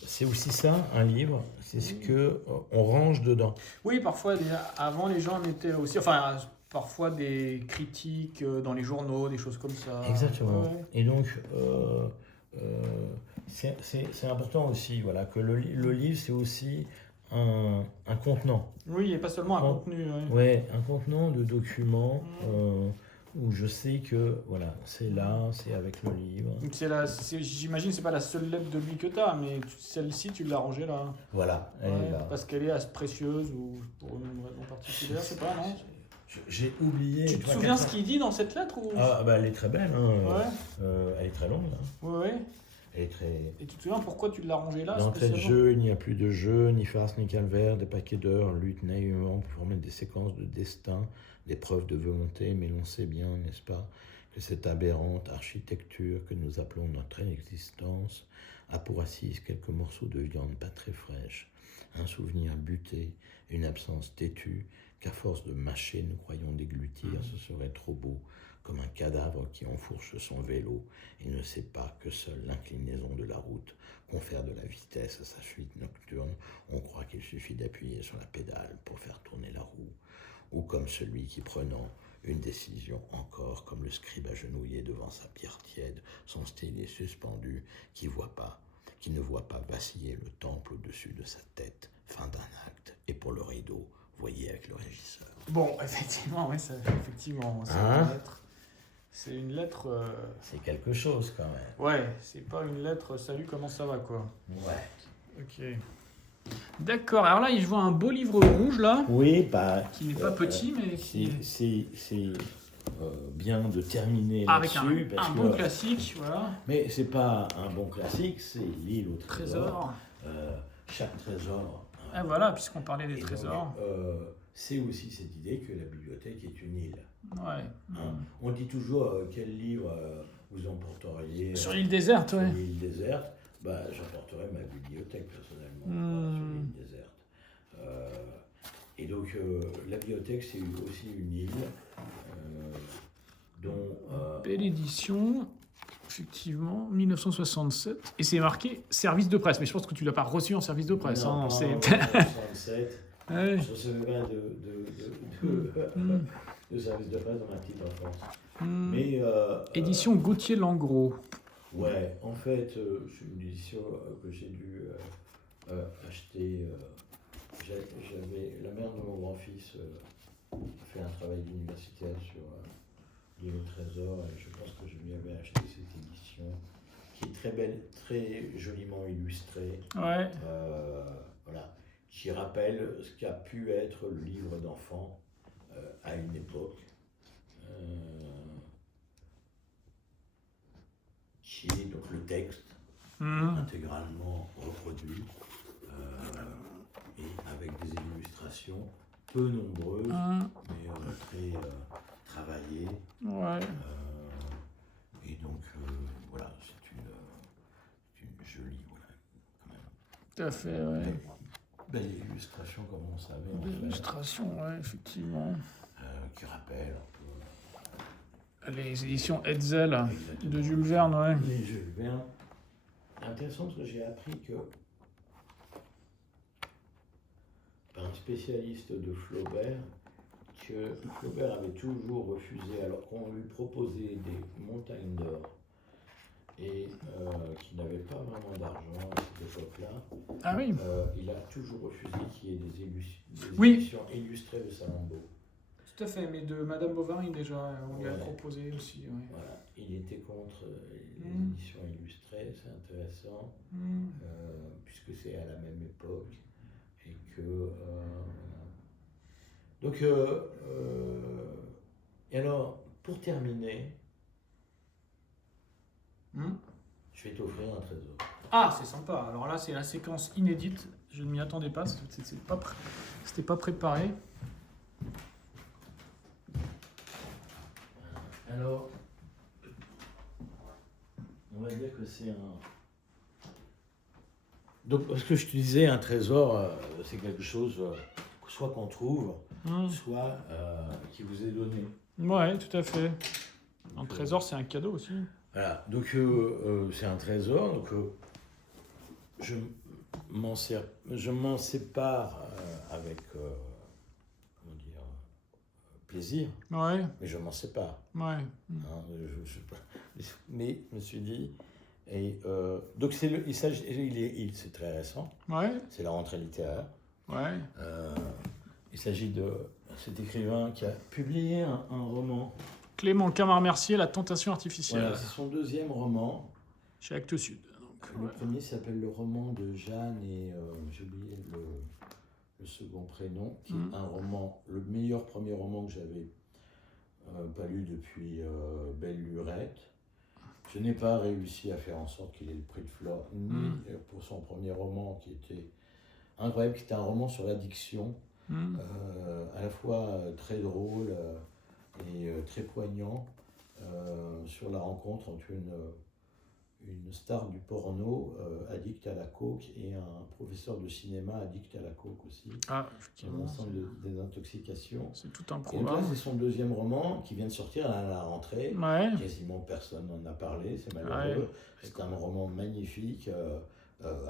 c'est aussi ça, un livre, c'est ce que on range dedans. Oui, parfois, avant, les gens mettaient aussi, enfin, parfois des critiques dans les journaux, des choses comme ça. Exactement. Ouais. Et donc, c'est important aussi, voilà, que le livre, c'est aussi un contenant. Oui, et pas seulement un Bon. contenu. Ouais. Ouais, un contenant de documents où je sais que, voilà, c'est là, c'est avec le livre. Donc j'imagine que c'est pas la seule lettre de lui que tu as, mais celle-ci, tu l'as rangée là. Voilà, elle Ouais, est là. parce qu'elle est assez précieuse ou pour une raison particulière, je sais pas, non? J'ai oublié. Tu te souviens ce qu'il dit dans cette lettre ou... Ah, bah elle est très belle, hein. Ouais, Elle est très longue, hein. ouais. Elle est très... Et tu te souviens pourquoi tu l'as rangée là D'entrée de spécialement? jeu, il n'y a plus de jeu, ni farce, ni calvaire, des paquets d'heures luttent naïvement pour former des séquences de destin, des preuves de volonté, mais l'on sait bien, n'est-ce pas, que cette aberrante architecture que nous appelons notre existence a pour assise quelques morceaux de viande pas très fraîche, un souvenir buté, une absence têtue, qu'à force de mâcher, nous croyons déglutir, ce serait trop beau, comme un cadavre qui enfourche son vélo et ne sait pas que seule l'inclinaison de la route confère de la vitesse à sa fuite nocturne. On croit qu'il suffit d'appuyer sur la pédale pour faire tourner la roue. Ou comme celui qui, prenant une décision encore, comme le scribe agenouillé devant sa pierre tiède, son stylet suspendu, qui ne voit pas vaciller le temple au-dessus de sa tête, fin d'un acte, et pour le rideau, voyez avec le régisseur. Bon, effectivement, oui, effectivement, c'est Hein? une lettre. C'est une lettre. C'est quelque chose quand même. Ouais, c'est pas une lettre. Salut, comment ça va, quoi. Ouais. Ok. D'accord. Alors là, je vois un beau livre rouge là, Oui, bah. qui n'est pas petit, mais qui C'est bien de terminer avec là-dessus. un parce bon que- classique, voilà. Mais c'est pas un bon classique, c'est l'île au trésor. Trésor. Chaque trésor. Ah voilà, puisqu'on parlait Et des donc, trésors. c'est aussi cette idée que la bibliothèque est une île. Ouais. Hein. On dit toujours quel livre vous emporteriez Sur l'île déserte, sur ouais. l'île déserte. Bah, j'emporterais ma bibliothèque personnellement sur l'île déserte. Et donc la bibliothèque c'est aussi une île dont Belle édition, effectivement, 1967. Et c'est marqué service de presse. Mais je pense que tu l'as pas reçu en service de presse. non, Hein, pas c'est... en 67. Ouais. Je recevais pas de service de presse dans ma petite enfance. Mais Édition Gauthier Langros. ouais, en fait, c'est une édition que j'ai dû acheter. J'avais la mère de mon grand-fils fait un travail universitaire sur l'île au trésor et je pense que je lui avais acheté cette édition qui est très belle, très joliment illustrée. Ouais. Voilà, qui rappelle ce qu'a pu être le livre d'enfant à une époque. Qui est donc le texte intégralement reproduit et avec des illustrations peu nombreuses mais très travaillées. Ouais. Et donc voilà, c'est une jolie, voilà, quand même. Tout à fait, ouais. Belle illustration comme on savait en Belle faire, illustration, ouais, effectivement. qui rappelle un peu Les éditions Hetzel exactement de Jules Verne, ouais. les Jules Verne. Intéressant parce que j'ai appris que par un spécialiste de Flaubert, que Flaubert avait toujours refusé, alors qu'on lui proposait des montagnes d'or et qu'il n'avait pas vraiment d'argent à cette époque-là, Ah oui. il a toujours refusé qu'il y ait des Oui. éditions illustrées de Salammbô. Tout à fait, mais de Madame Bovary déjà, on lui a Ouais. proposé aussi, ouais. Voilà, il était contre les éditions illustrées, c'est intéressant, puisque c'est à la même époque, et que... Donc, et alors, pour terminer, je vais t'offrir un trésor. Ah, c'est sympa. Alors là, c'est la séquence inédite. Je ne m'y attendais pas, c'était pas préparé. Alors, on va dire que c'est un... Donc, ce que je te disais, un trésor, c'est quelque chose soit qu'on trouve, soit qui vous est donné. Ouais, tout à fait. Un trésor, c'est un cadeau aussi. Voilà, donc c'est un trésor, donc je m'en sépare avec comment dire, plaisir, Ouais, mais je m'en sépare. ouais. Hein, mais je me suis dit, donc c'est très récent, Ouais, c'est la rentrée littéraire. ouais. Il s'agit de cet écrivain qui a publié un roman. Clément Camard-Mercier, La tentation artificielle. Voilà, c'est son deuxième roman. Chez Actes Sud. Donc, Le ouais. premier s'appelle Le roman de Jeanne et j'ai oublié le second prénom, qui est un roman, le meilleur premier roman que j'avais pas lu depuis Belle Lurette. Je n'ai pas réussi à faire en sorte qu'il ait le prix de Flore, ni pour son premier roman qui était incroyable, qui était un roman sur l'addiction, à la fois très drôle et très poignant, sur la rencontre entre une star du porno addict à la coke et un professeur de cinéma addict à la coke aussi. Ah, Un effectivement. ensemble des intoxications. C'est tout un Et donc là, programme. c'est son deuxième roman qui vient de sortir à la rentrée. Ouais. Quasiment personne n'en a parlé, c'est malheureux. Ouais. C'est un roman magnifique,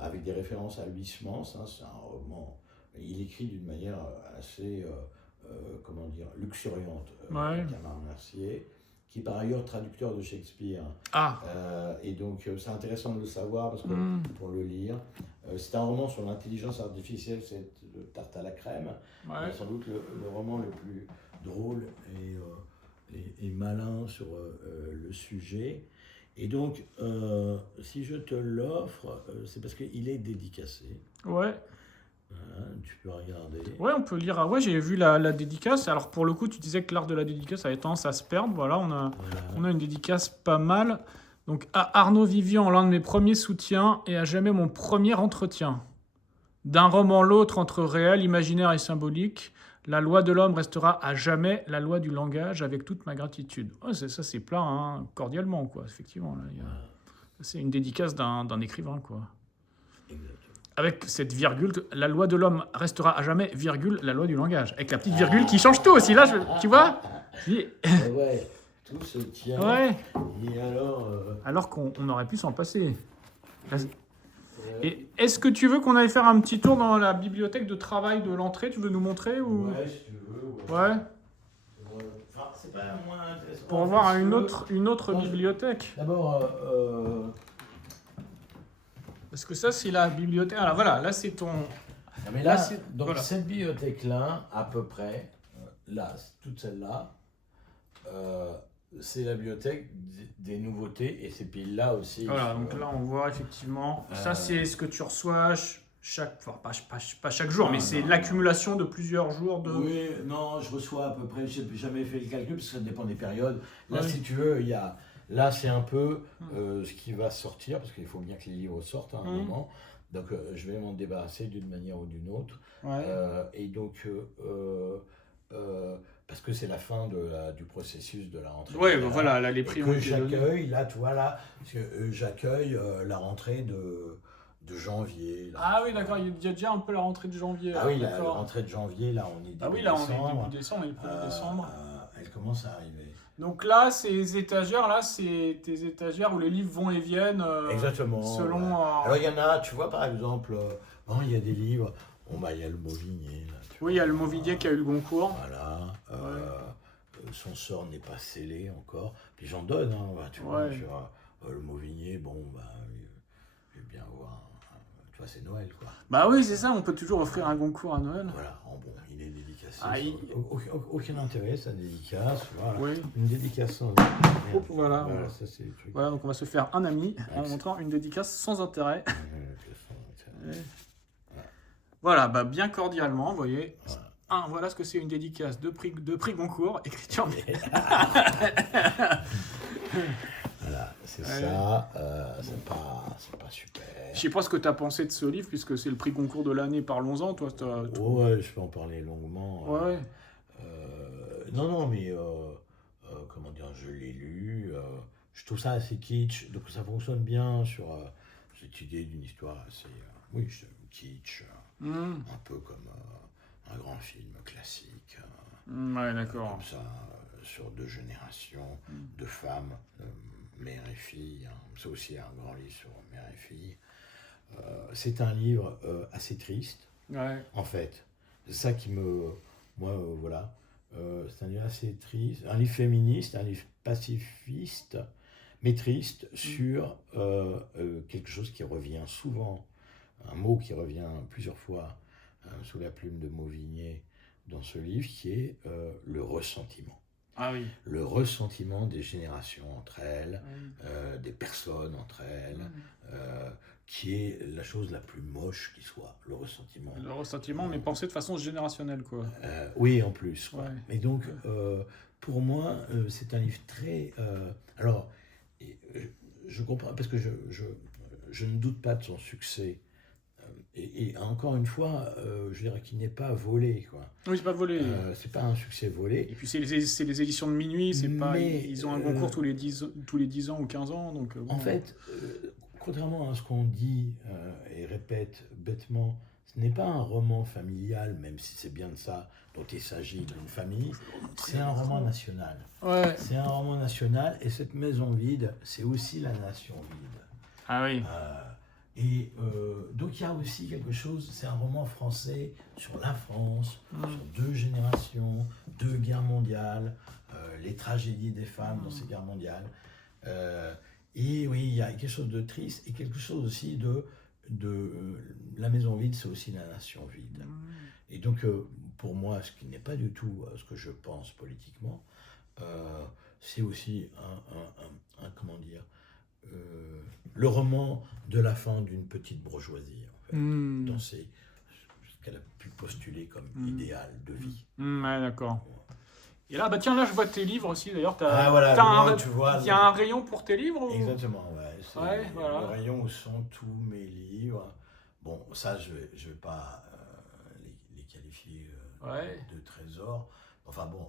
avec des références à Huysmans. Hein, c'est un roman. Il écrit d'une manière assez, comment dire, luxuriante. Ouais. Camard-Mercier, qui est par ailleurs traducteur de Shakespeare. Ah. Et donc, c'est intéressant de le savoir parce que, pour le lire. C'est un roman sur l'intelligence artificielle, c'est de Tarte à la crème. Ouais. Sans doute le roman le plus drôle et malin sur le sujet. Et donc, si je te l'offre, c'est parce qu'il est dédicacé. Ouais. Tu peux regarder. Ouais, on peut lire. Ah ouais, j'ai vu la dédicace. Alors, pour le coup, tu disais que l'art de la dédicace avait tendance à se perdre. Voilà, on a une dédicace pas mal. Donc, à Arnaud Vivian, l'un de mes premiers soutiens et à jamais mon premier entretien. D'un roman l'autre entre réel, imaginaire et symbolique, la loi de l'homme restera à jamais la loi du langage avec toute ma gratitude. Ouais, ça, c'est plein, hein, cordialement, quoi. Effectivement, là, c'est une dédicace d'un écrivain, quoi. Exactement. Avec cette virgule, la loi de l'homme restera à jamais, virgule, la loi du langage. Avec la petite virgule qui change tout aussi. Là, tu vois Ouais, tout se tient. Ouais. Et Alors qu'on aurait pu s'en passer. Et est-ce que tu veux qu'on aille faire un petit tour dans la bibliothèque de travail de l'entrée? Tu veux nous montrer ou... Ouais, si tu veux. Ouais. Enfin, c'est pas moins intéressant. Pour voir une autre bibliothèque. D'abord, Parce que ça, c'est la bibliothèque. Alors voilà, là, c'est ton... non, mais là, donc voilà. cette bibliothèque-là, à peu près, là, toute celle-là, c'est la bibliothèque des nouveautés et ces piles-là aussi. Voilà, donc là, on voit effectivement... Ça, c'est ce que tu reçois enfin, pas chaque jour, mais c'est l'accumulation de plusieurs jours de... Oui, non, je reçois à peu près, je n'ai jamais fait le calcul parce que ça dépend des périodes. Là, Oui. si tu veux, là, c'est un peu ce qui va sortir, parce qu'il faut bien que les livres sortent à un moment. Donc, je vais m'en débarrasser d'une manière ou d'une autre. Ouais. Et donc, parce que c'est la fin du processus de la rentrée. Ouais, bah voilà, là, les prix ont que été donnés. j'accueille, là, tu vois, là, parce que j'accueille la rentrée de janvier. Là. Ah oui, d'accord, il y a déjà un peu la rentrée de janvier. Ah oui, la d'accord. rentrée de janvier, là, on est début Ah oui, là, on est décembre. début décembre, on est le 1er décembre. Elle commence à arriver. Donc là, ces étagères, là, c'est tes étagères où les livres vont et viennent. Exactement. Selon. Alors, il y en a, tu vois, par exemple, il y a des livres. Bon, bah, il y a le Mauvigné, là. Oui, il y a le Mauvidier qui a eu le Goncourt. Voilà. Son sort n'est pas scellé encore. Puis j'en donne, hein, bah, tu vois. Le Mauvigné, bon, bah, je vais bien voir. Tu vois, c'est Noël, quoi. Bah oui, c'est ça, on peut toujours offrir un Goncourt à Noël. Voilà, bon, il est dédicacé. Ah, Aucun intérêt, sa dédicace. Voilà. Oui. Une dédicace sans Hop, voilà. ça c'est le truc. Voilà, donc on va se faire un ami en montrant une dédicace sans intérêt. Voilà, bah bien cordialement, vous voyez. Voilà ce que c'est une dédicace de prix Goncourt, écriture. Voilà, c'est ça. C'est pas super. Je sais pas ce que tu as pensé de ce livre, puisque c'est le prix Goncourt de l'année, parlons-en. Toi, Ouais, je peux en parler longuement. Ouais. Non, mais comment dire, je l'ai lu. Je trouve ça assez kitsch, donc ça fonctionne bien sur cette idée d'une histoire assez, kitsch, un peu comme un grand film classique. Ouais, d'accord. Comme ça, sur 2 générations de femmes, mère et fille. Hein. C'est aussi un grand livre sur mère et fille. C'est un livre assez triste, en fait. C'est ça qui me... Moi, voilà. C'est un livre assez triste. Un livre féministe, un livre pacifiste, mais triste, sur quelque chose qui revient souvent, un mot qui revient plusieurs fois sous la plume de Mauvigné dans ce livre, qui est le ressentiment. Ah oui. Le ressentiment des générations entre elles, des personnes entre elles, qui est la chose la plus moche qui soit, le ressentiment. Le ressentiment, mais pensé de façon générationnelle, quoi. Oui, en plus. Quoi. Ouais. Et donc, pour moi, c'est un livre très... alors, je comprends, parce que je ne doute pas de son succès. Et encore une fois, je dirais qu'il n'est pas volé, quoi. Oui, c'est pas volé. C'est pas un succès volé. Et puis c'est les éditions de Minuit, c'est pas, Mais, ils ont un concours tous les 10 ans ou 15 ans. Donc, bon. En fait, contrairement à ce qu'on dit et répète bêtement, ce n'est pas un roman familial, même si c'est bien de ça dont il s'agit, d'une famille. C'est un roman national. Ouais. C'est un roman national, et cette maison vide, c'est aussi la nation vide. Ah oui. Et donc il y a aussi quelque chose, c'est un roman français sur la France, sur 2 générations, 2 guerres mondiales, les tragédies des femmes dans ces guerres mondiales. Et oui, il y a quelque chose de triste et quelque chose aussi de la maison vide, c'est aussi la nation vide. Et donc pour moi, ce qui n'est pas du tout ce que je pense politiquement, c'est aussi un comment dire, le roman de la fin d'une petite bourgeoisie, en fait, dans ce qu'elle a pu postuler comme idéal de vie. Ouais, d'accord. Et là, bah tiens, là, je vois tes livres aussi, d'ailleurs. Voilà, tu vois. Il y a un rayon pour tes livres ou... Exactement, ouais. C'est voilà. le rayon où sont tous mes livres. Bon, ça, je vais pas les qualifier de trésors. Enfin bon,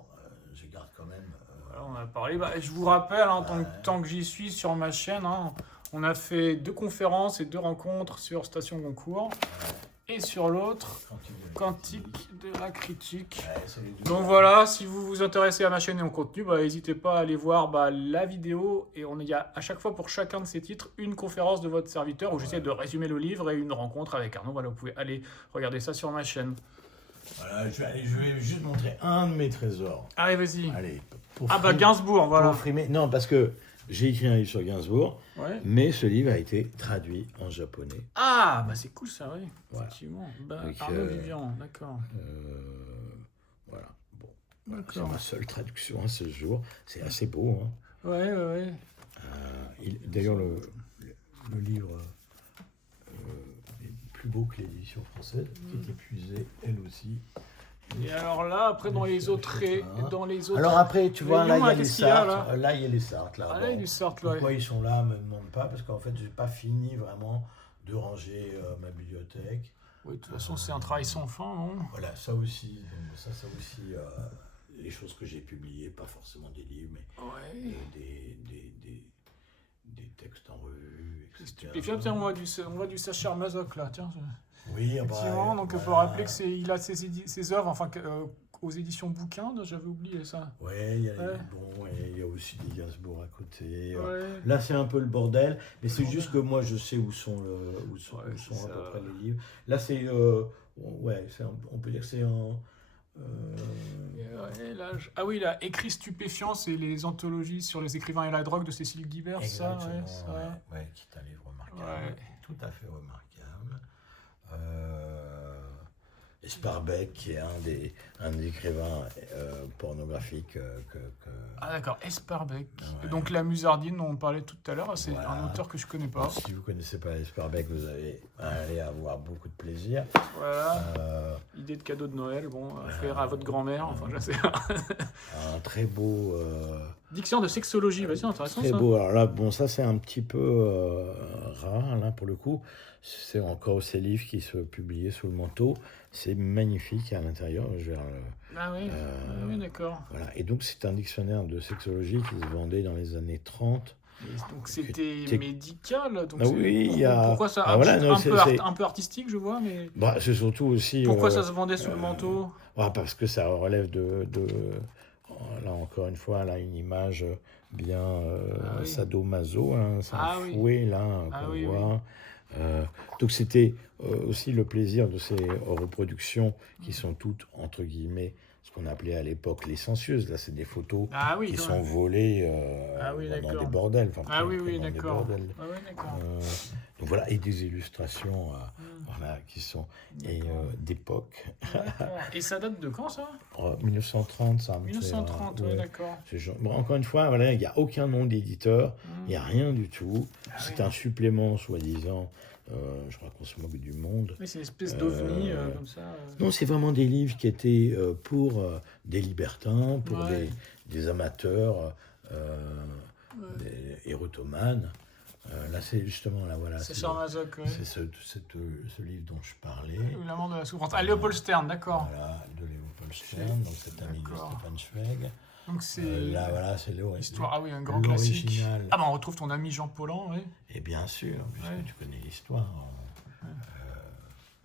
je garde quand même... Voilà, on a parlé. Bah, je vous rappelle, hein, tant que j'y suis sur ma chaîne, hein, on a fait 2 conférences et 2 rencontres sur Station Goncourt. Et sur l'autre, Quantique de la critique. Donc voilà, si vous vous intéressez à ma chaîne et au contenu, bah, n'hésitez pas à aller voir la vidéo. Et il y a à chaque fois pour chacun de ces titres une conférence de votre serviteur où j'essaie de résumer le livre et une rencontre avec Arnaud. Voilà, vous pouvez aller regarder ça sur ma chaîne. Voilà, je vais juste montrer un de mes trésors. Allez, vas-y. Allez, Gainsbourg, voilà. Pour frimer. Non, parce que j'ai écrit un livre sur Gainsbourg, mais ce livre a été traduit en japonais. Ah, bah c'est cool ça, oui. Voilà. Effectivement. Donc, Arnaud Vivian, d'accord. Voilà. Bon, c'est ma seule traduction à ce jour. C'est assez beau. Hein. Ouais. D'ailleurs, le livre est plus beau que l'édition française, qui est épuisée, elle aussi. Et alors là, après, dans les autres... Alors après, tu vois, là, il y a les Sarthes. Là, il y a les Sarthes. Là, là, il y a les Sarthes, là. Pourquoi ils sont là, me demande pas, parce qu'en fait, j'ai pas fini vraiment de ranger ma bibliothèque. Oui, de toute façon, c'est un travail sans fin, non ? Voilà, ça aussi. Donc, ça aussi, les choses que j'ai publiées, pas forcément des livres, mais des textes en revue, etc. Stupéfiant, tiens, on voit du Sacher Masoch, là, tiens. Oui, effectivement, donc il faut rappeler qu'il a ses œuvres, enfin, aux éditions bouquins, j'avais oublié ça. Oui, il y a les bons, et il y a aussi des Gainsbourg à côté. Ouais. Là, c'est un peu le bordel, mais c'est juste que moi, je sais où sont à peu près les livres. Là, c'est... on peut dire que c'est un... Ah oui, là, Écrit stupéfiant, c'est les anthologies sur les écrivains et la drogue de Cécile Guibert, ça, ouais, qui est un livre remarquable, tout à fait remarquable. Sparbeck, qui est un des écrivains pornographiques Ah d'accord, Sparbeck. Donc la Musardine dont on parlait tout à l'heure, c'est un auteur que je connais pas. Si vous ne connaissez pas Sparbeck, vous allez avoir beaucoup de plaisir. Voilà. Idée de cadeau de Noël, offrir à votre grand-mère, enfin je sais. Un très beau... Dictionnaire de sexologie, vas-y, intéressant très ça. Beau. Alors là, ça c'est un petit peu rare, là, pour le coup. C'est encore ces livres qui se publiaient sous le manteau. C'est magnifique à l'intérieur. Oui, d'accord. Voilà. Et donc, c'est un dictionnaire de sexologie qui se vendait dans les années 30. Et donc, c'était médical. Donc oui, il y a... Pourquoi ça un peu artistique, je vois, mais... c'est surtout aussi... Pourquoi ça se vendait sous le manteau ? Parce que ça relève là encore une fois, là, une image bien oui. sadomaso, hein, c'est Ah un oui. fouet là Ah qu'on oui, voit. Donc c'était aussi le plaisir de ces reproductions qui sont toutes, entre guillemets, ce qu'on appelait à l'époque licencieuses. Là, c'est des photos Ah oui, qui quand sont même. volées Ah oui, dans des d'accord. bordels, enfin Ah oui, pris oui, dans des d'accord. bordels. Ah oui, d'accord. Donc voilà, et des illustrations voilà, qui sont D'accord. d'époque. D'accord. Et ça date de quand, ça? 1930, ça. 1930, c'est, ouais, ouais. d'accord. Bon, encore une fois, voilà, il n'y a aucun nom d'éditeur, il n'y a Mm. rien du tout. Ah C'est oui. un supplément, soi-disant. Je crois qu'on se moque du monde. Oui, c'est une espèce d'ovni, comme ça. Non, c'est vraiment des livres qui étaient pour des libertins, pour Ouais. des amateurs, Ouais. des érotomanes. Là, c'est justement, là, voilà. C'est sur Mazoc, ouais. C'est ce livre dont je parlais. L'amant de la souffrance. Ah, Léopold Stern, d'accord. Voilà, de Léopold Stern, donc cet ami de D'accord. Stefan Zweig. Donc c'est Là, voilà, c'est l'histoire. Ah oui, un grand classique. l'original. Ah bah on retrouve ton ami Jean Paulhan, oui. Et bien sûr, puisque Ouais. tu connais l'histoire.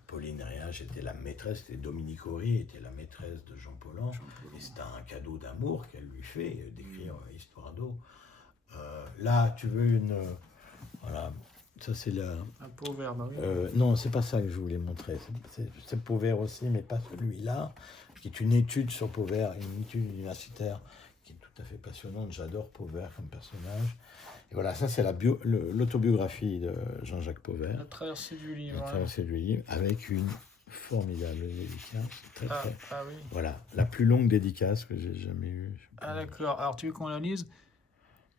Pauline Réage était la maîtresse, et Dominique Horry était la maîtresse de Jean Paulhan. Et c'était un cadeau d'amour qu'elle lui fait d'écrire Histoire d'eau. Là, tu veux une... voilà, ça c'est la... Un pot vert, bah oui. non, c'est pas ça que je voulais montrer. C'est Pauvert aussi, mais pas celui-là, qui est une étude sur Pauvert, une étude universitaire qui est tout à fait passionnante. J'adore Pauvert comme personnage. Et voilà, ça c'est l'autobiographie de Jean-Jacques Pauvert. La traversée du livre. La Ouais. traversée du livre, avec une formidable dédicace. Très, Ah, très... ah oui. Voilà, la plus longue dédicace que j'ai jamais eue. Ah d'accord. Alors tu veux qu'on la lise?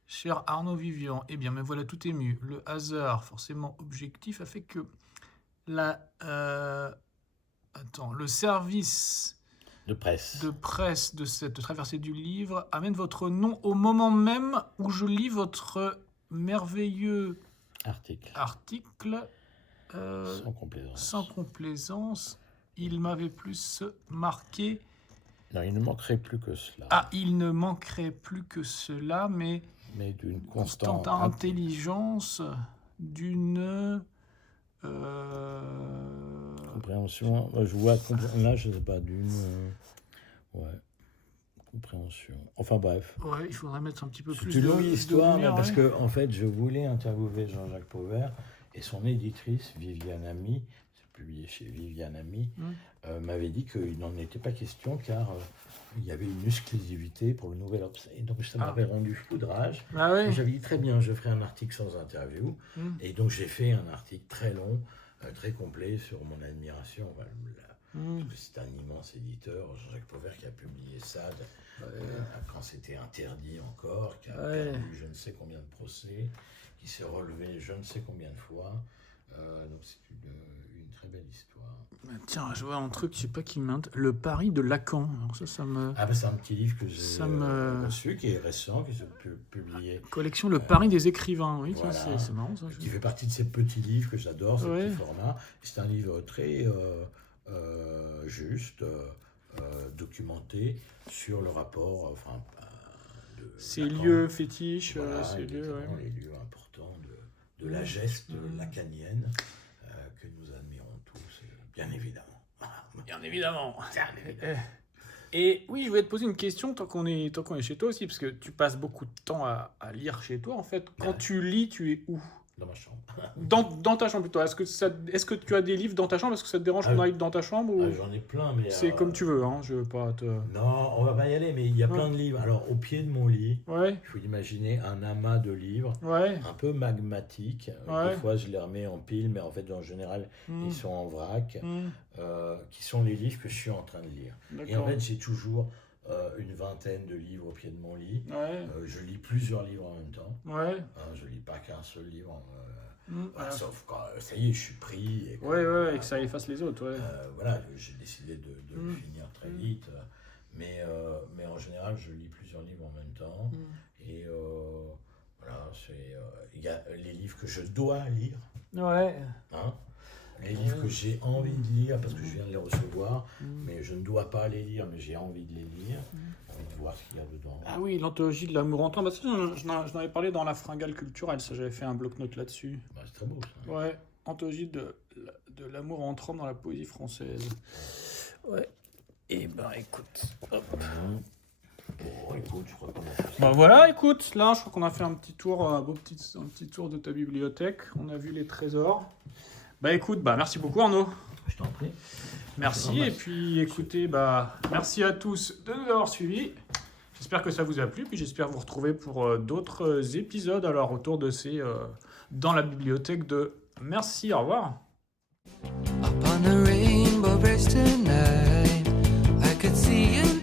Cher Arnaud Vivian, eh bien me voilà tout ému. Le hasard, forcément objectif, a fait que le service De presse. de presse de cette traversée du livre amène votre nom au moment même où je lis votre merveilleux article. Sans complaisance. Sans complaisance, il m'avait plus marqué. Non, il ne manquerait plus que cela. Ah, il ne manquerait plus que cela, mais d'une constante intelligence, d'une compréhension. Je vois, là, je ne sais pas, d'une. Ouais. Compréhension. Enfin bref. Ouais, il faudrait mettre un petit peu plus C'est une longue histoire, lumière, parce ouais. que en fait, je voulais interviewer Jean-Jacques Pauvert et son éditrice, Viviane Ami, c'est publié chez Viviane Ami, m'avait dit qu'il n'en était pas question car il y avait une exclusivité pour le Nouvel Obs. Et donc ça m'avait rendu fou de rage. Ah ouais. Et j'avais dit très bien, je ferai un article sans interview. Et donc j'ai fait un article très long, très complet sur mon admiration. Voilà, parce que c'est un immense éditeur, Jean-Jacques Pauvert, qui a publié ça quand c'était interdit encore, qui a perdu je ne sais combien de procès, qui s'est relevé je ne sais combien de fois. Donc c'est une très belle histoire. Tiens, je vois un truc, je sais pas qui m'intéresse. Le Paris de Lacan. Alors ça me... Ah ben c'est un petit livre que j'ai reçu, qui est récent, qui s'est publié. Collection Le Paris des écrivains, oui, Voilà. c'est marrant ça. Qui fait partie de ces petits livres que j'adore, ces Ouais. petits formats. C'est un livre très juste, documenté sur le rapport, Ces Lacan. lieux fétiches, Voilà, ces lieux, exactement, ouais. les lieux importants de la geste lacanienne que nous admirons tous, bien évidemment. Bien évidemment. Et oui, je voulais te poser une question tant qu'on est chez toi aussi, parce que tu passes beaucoup de temps à lire chez toi. En fait, quand tu lis, tu es où? Dans ma chambre. Dans ta chambre plutôt. Est-ce que tu as des livres dans ta chambre? Est-ce que ça te dérange qu'on aille dans ta chambre ou... J'en ai plein, mais... C'est comme tu veux, hein. Je veux pas te... Non, on va pas y aller, mais il y a plein de livres. Alors, au pied de mon lit, Ouais, il faut imaginer un amas de livres, ouais. un peu magmatique. Ouais. Des fois, je les remets en pile, mais en fait, en général, ils sont en vrac, Mmh. qui sont les livres que je suis en train de lire. Et en D'accord. fait, j'ai toujours une vingtaine de livres au pied de mon lit. Ouais, Je lis plusieurs livres en même temps. ouais. Je lis pas qu'un seul livre. Mmh. Voilà, sauf quand ça y est, je suis pris. Et Ouais, et que ça efface les autres, ouais. voilà, j'ai décidé de le finir très Mm. vite. Mais en général, je lis plusieurs livres en même temps. Et voilà, il y a les livres que je dois lire. Ouais. Hein, les livres que j'ai envie de lire parce que je viens de les recevoir, mais je ne dois pas les lire, mais j'ai envie de les lire, envie de voir ce qu'il y a dedans. Ah oui, l'anthologie de l'amour en temps. Bah, ça, j'en avais parlé dans la fringale culturelle, ça, j'avais fait un bloc-notes là-dessus. Bah, c'est très beau ça. Ouais, anthologie de l'amour entrant dans la poésie française. Ouais. Et ben écoute, hop. Bon, écoute, je crois qu'on a fait ça. Bah voilà, écoute, là, je crois qu'on a fait un petit tour, un petit tour de ta bibliothèque. On a vu les trésors. Bah écoute, bah merci beaucoup Arnaud. Je t'en prie. Merci, et puis écoutez, bah merci à tous de nous avoir suivis. J'espère que ça vous a plu, puis j'espère vous retrouver pour d'autres épisodes alors autour de ces dans la bibliothèque de. Merci, au revoir. Upon the rainbow bridge tonight, I could see you